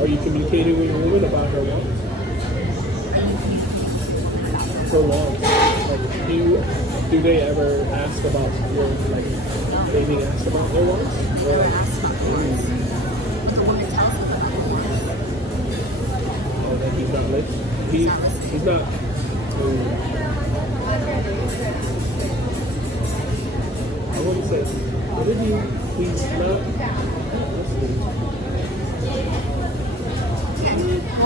Are you communicating with your woman about her wants? Her wants. Like, do they ever ask about your, like, they being asked about their wants? They were asked about the wants. But the woman tells them about the wants. Oh, that he's not listening? He's not. I wouldn't say, what did he's not listening?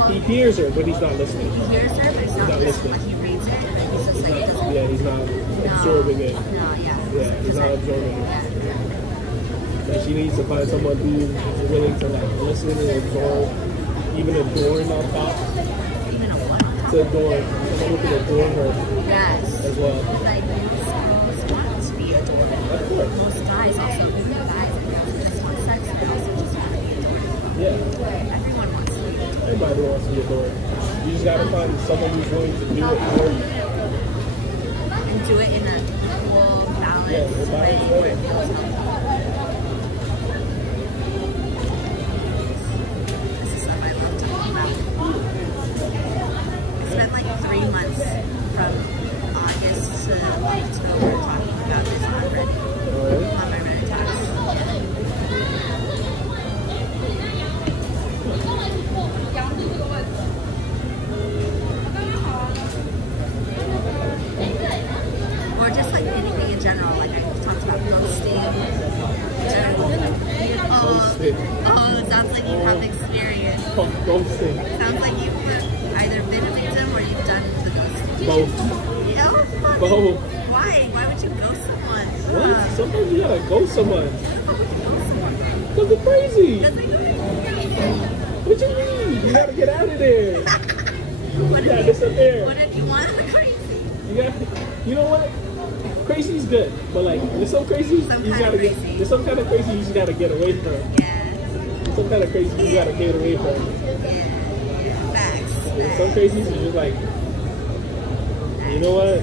He hears her, but he's not listening. He hears her, but he's not listening. Like he reads it, and he's just like, it doesn't. Yeah, he's not absorbing it. No, yeah. Yeah, he's not absorbing it. Yeah. And she needs to find someone who's willing to like listen and absorb, even adore in our thought. Even a what? To adore, someone who can adore her Yes. as well. Like, most want to be adored. Of course. Most guys also, guys just want sex, they also just want to be adored. Yeah. Everyone wants to be adored. Everybody wants to be adored. You just gotta find someone who's willing to do it for you. And do it in a equal, balanced way where it feels healthy. This is stuff I love talking about. I spent like 3 months from August to October talking about this on Reddit. On my Reddit tags. Or just like anything in general, like I talked about ghosting. Oh, it sounds like you have experience. Ghosting. Sounds like you've either been a victim or you've done the ghosting. Both. Hell, Both. why? Why would you ghost someone? What? Sometimes you gotta ghost someone. Why would you ghost someone? Because they're crazy. Because they What you mean? You gotta get out of there. What Yeah, if disappear. What if you want to crazy? You know what? Crazy's good, but like there's some crazy you gotta get. There's some kind of crazy you just gotta get away from. Yeah. Some kind of crazy you gotta get away from. Yeah. Facts. And some crazies are just like, you know what?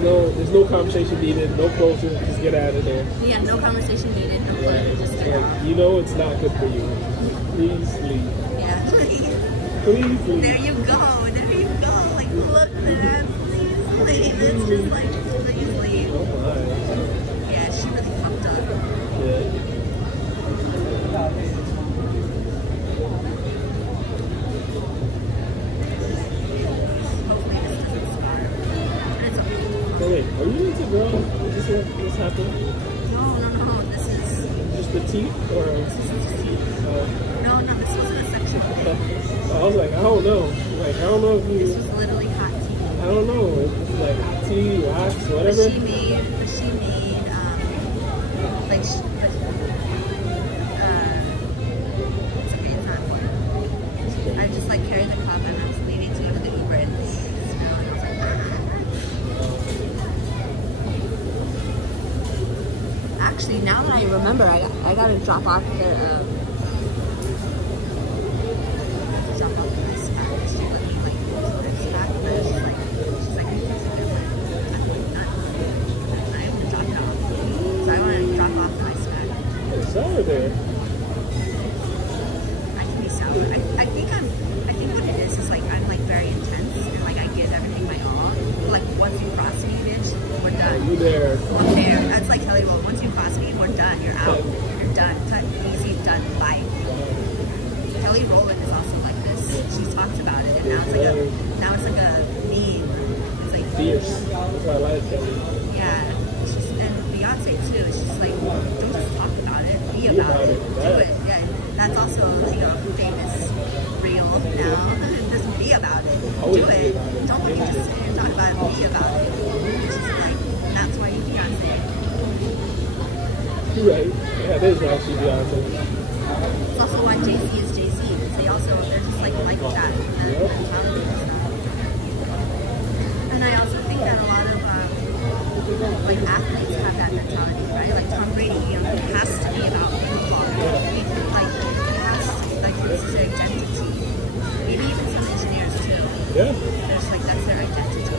There's no conversation needed, no closure, just get out of there. Yeah, no conversation needed, no closure, just get off. You know it's not good for you. Please leave. Yeah, please. Please leave. There you go. There you go. Like, look, man, please leave. It's just like, please leave. Oh my. Yeah, she really fucked up. Yeah. Hopefully this doesn't scar. But it's okay. So wait, are you into girls? Is this what this happened? No. This is Just the teeth or? just teeth. No, this wasn't a sexual thing. I was like, I don't know. Like, I don't know if you. This was literally hot tea. I don't know. It's like tea, wax, whatever. But she made, like, it's okay, it's not important. I just, like, carried the cup and I was leaving to go to the Uber and it smelled and I was like, Actually, now that I remember, I gotta drop off the Drop off the spec. She let me like hold the spec, but she's like, I'm gonna drop it off. So I want to drop off my spec. It's sour there. I can be sour. I think what it is like I'm like very intense and like I give everything my all. But, like once you cross me, bitch, we're done. You there? We're there. That's like Kelly Roll. Once you cross me, we're done. You're out. You're done. Cut, easy, done. Bye. Kelly Rowland is also like this. She talks about it, and now it's like a meme. It's like Fierce. That's why I like Kelly. yeah. And Beyonce too. It's just like don't just talk about it. Be about it. Do it. Yeah. That's also famous reel now. Just be about it. Do it. Don't let me just sit here and talk about it. Be about it. It's just like that's why you Beyonce. You're right. Yeah, it is actually Beyonce. It's also why Jay-Z is Jay-Z. They're just like that mentality and stuff. And I also think that a lot of like athletes have that mentality, right? Like Tom Brady, he has to be about football. He has like it's his identity. Maybe even some engineers too. Yeah. There's like that's their identity.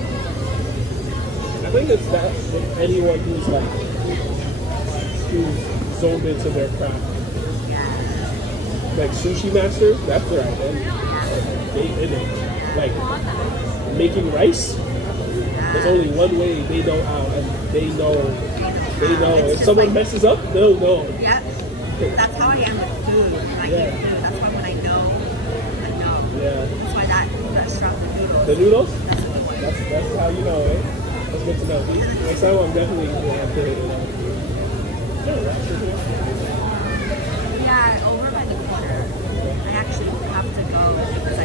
I think it's that with anyone who's zoned into their craft. Yeah. Like sushi masters, that's their identity. They in it. Like making rice, there's only one way they know how, and they know. If someone messes up, they'll know. Yep. That's how I am with food. When I eat food, that's why when I know. Yeah. That's why that restaurant, the noodles. The noodles? That's a good one. That's how you know, eh? That's good to know. Next time I'm definitely going to have to hit it up. Yeah, over by the corner. I actually have to go because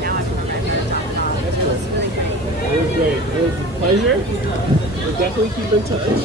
now I remember I'm going to drop it off. That's cool. It was really great. It was great. It was a pleasure. We'll definitely keep in touch.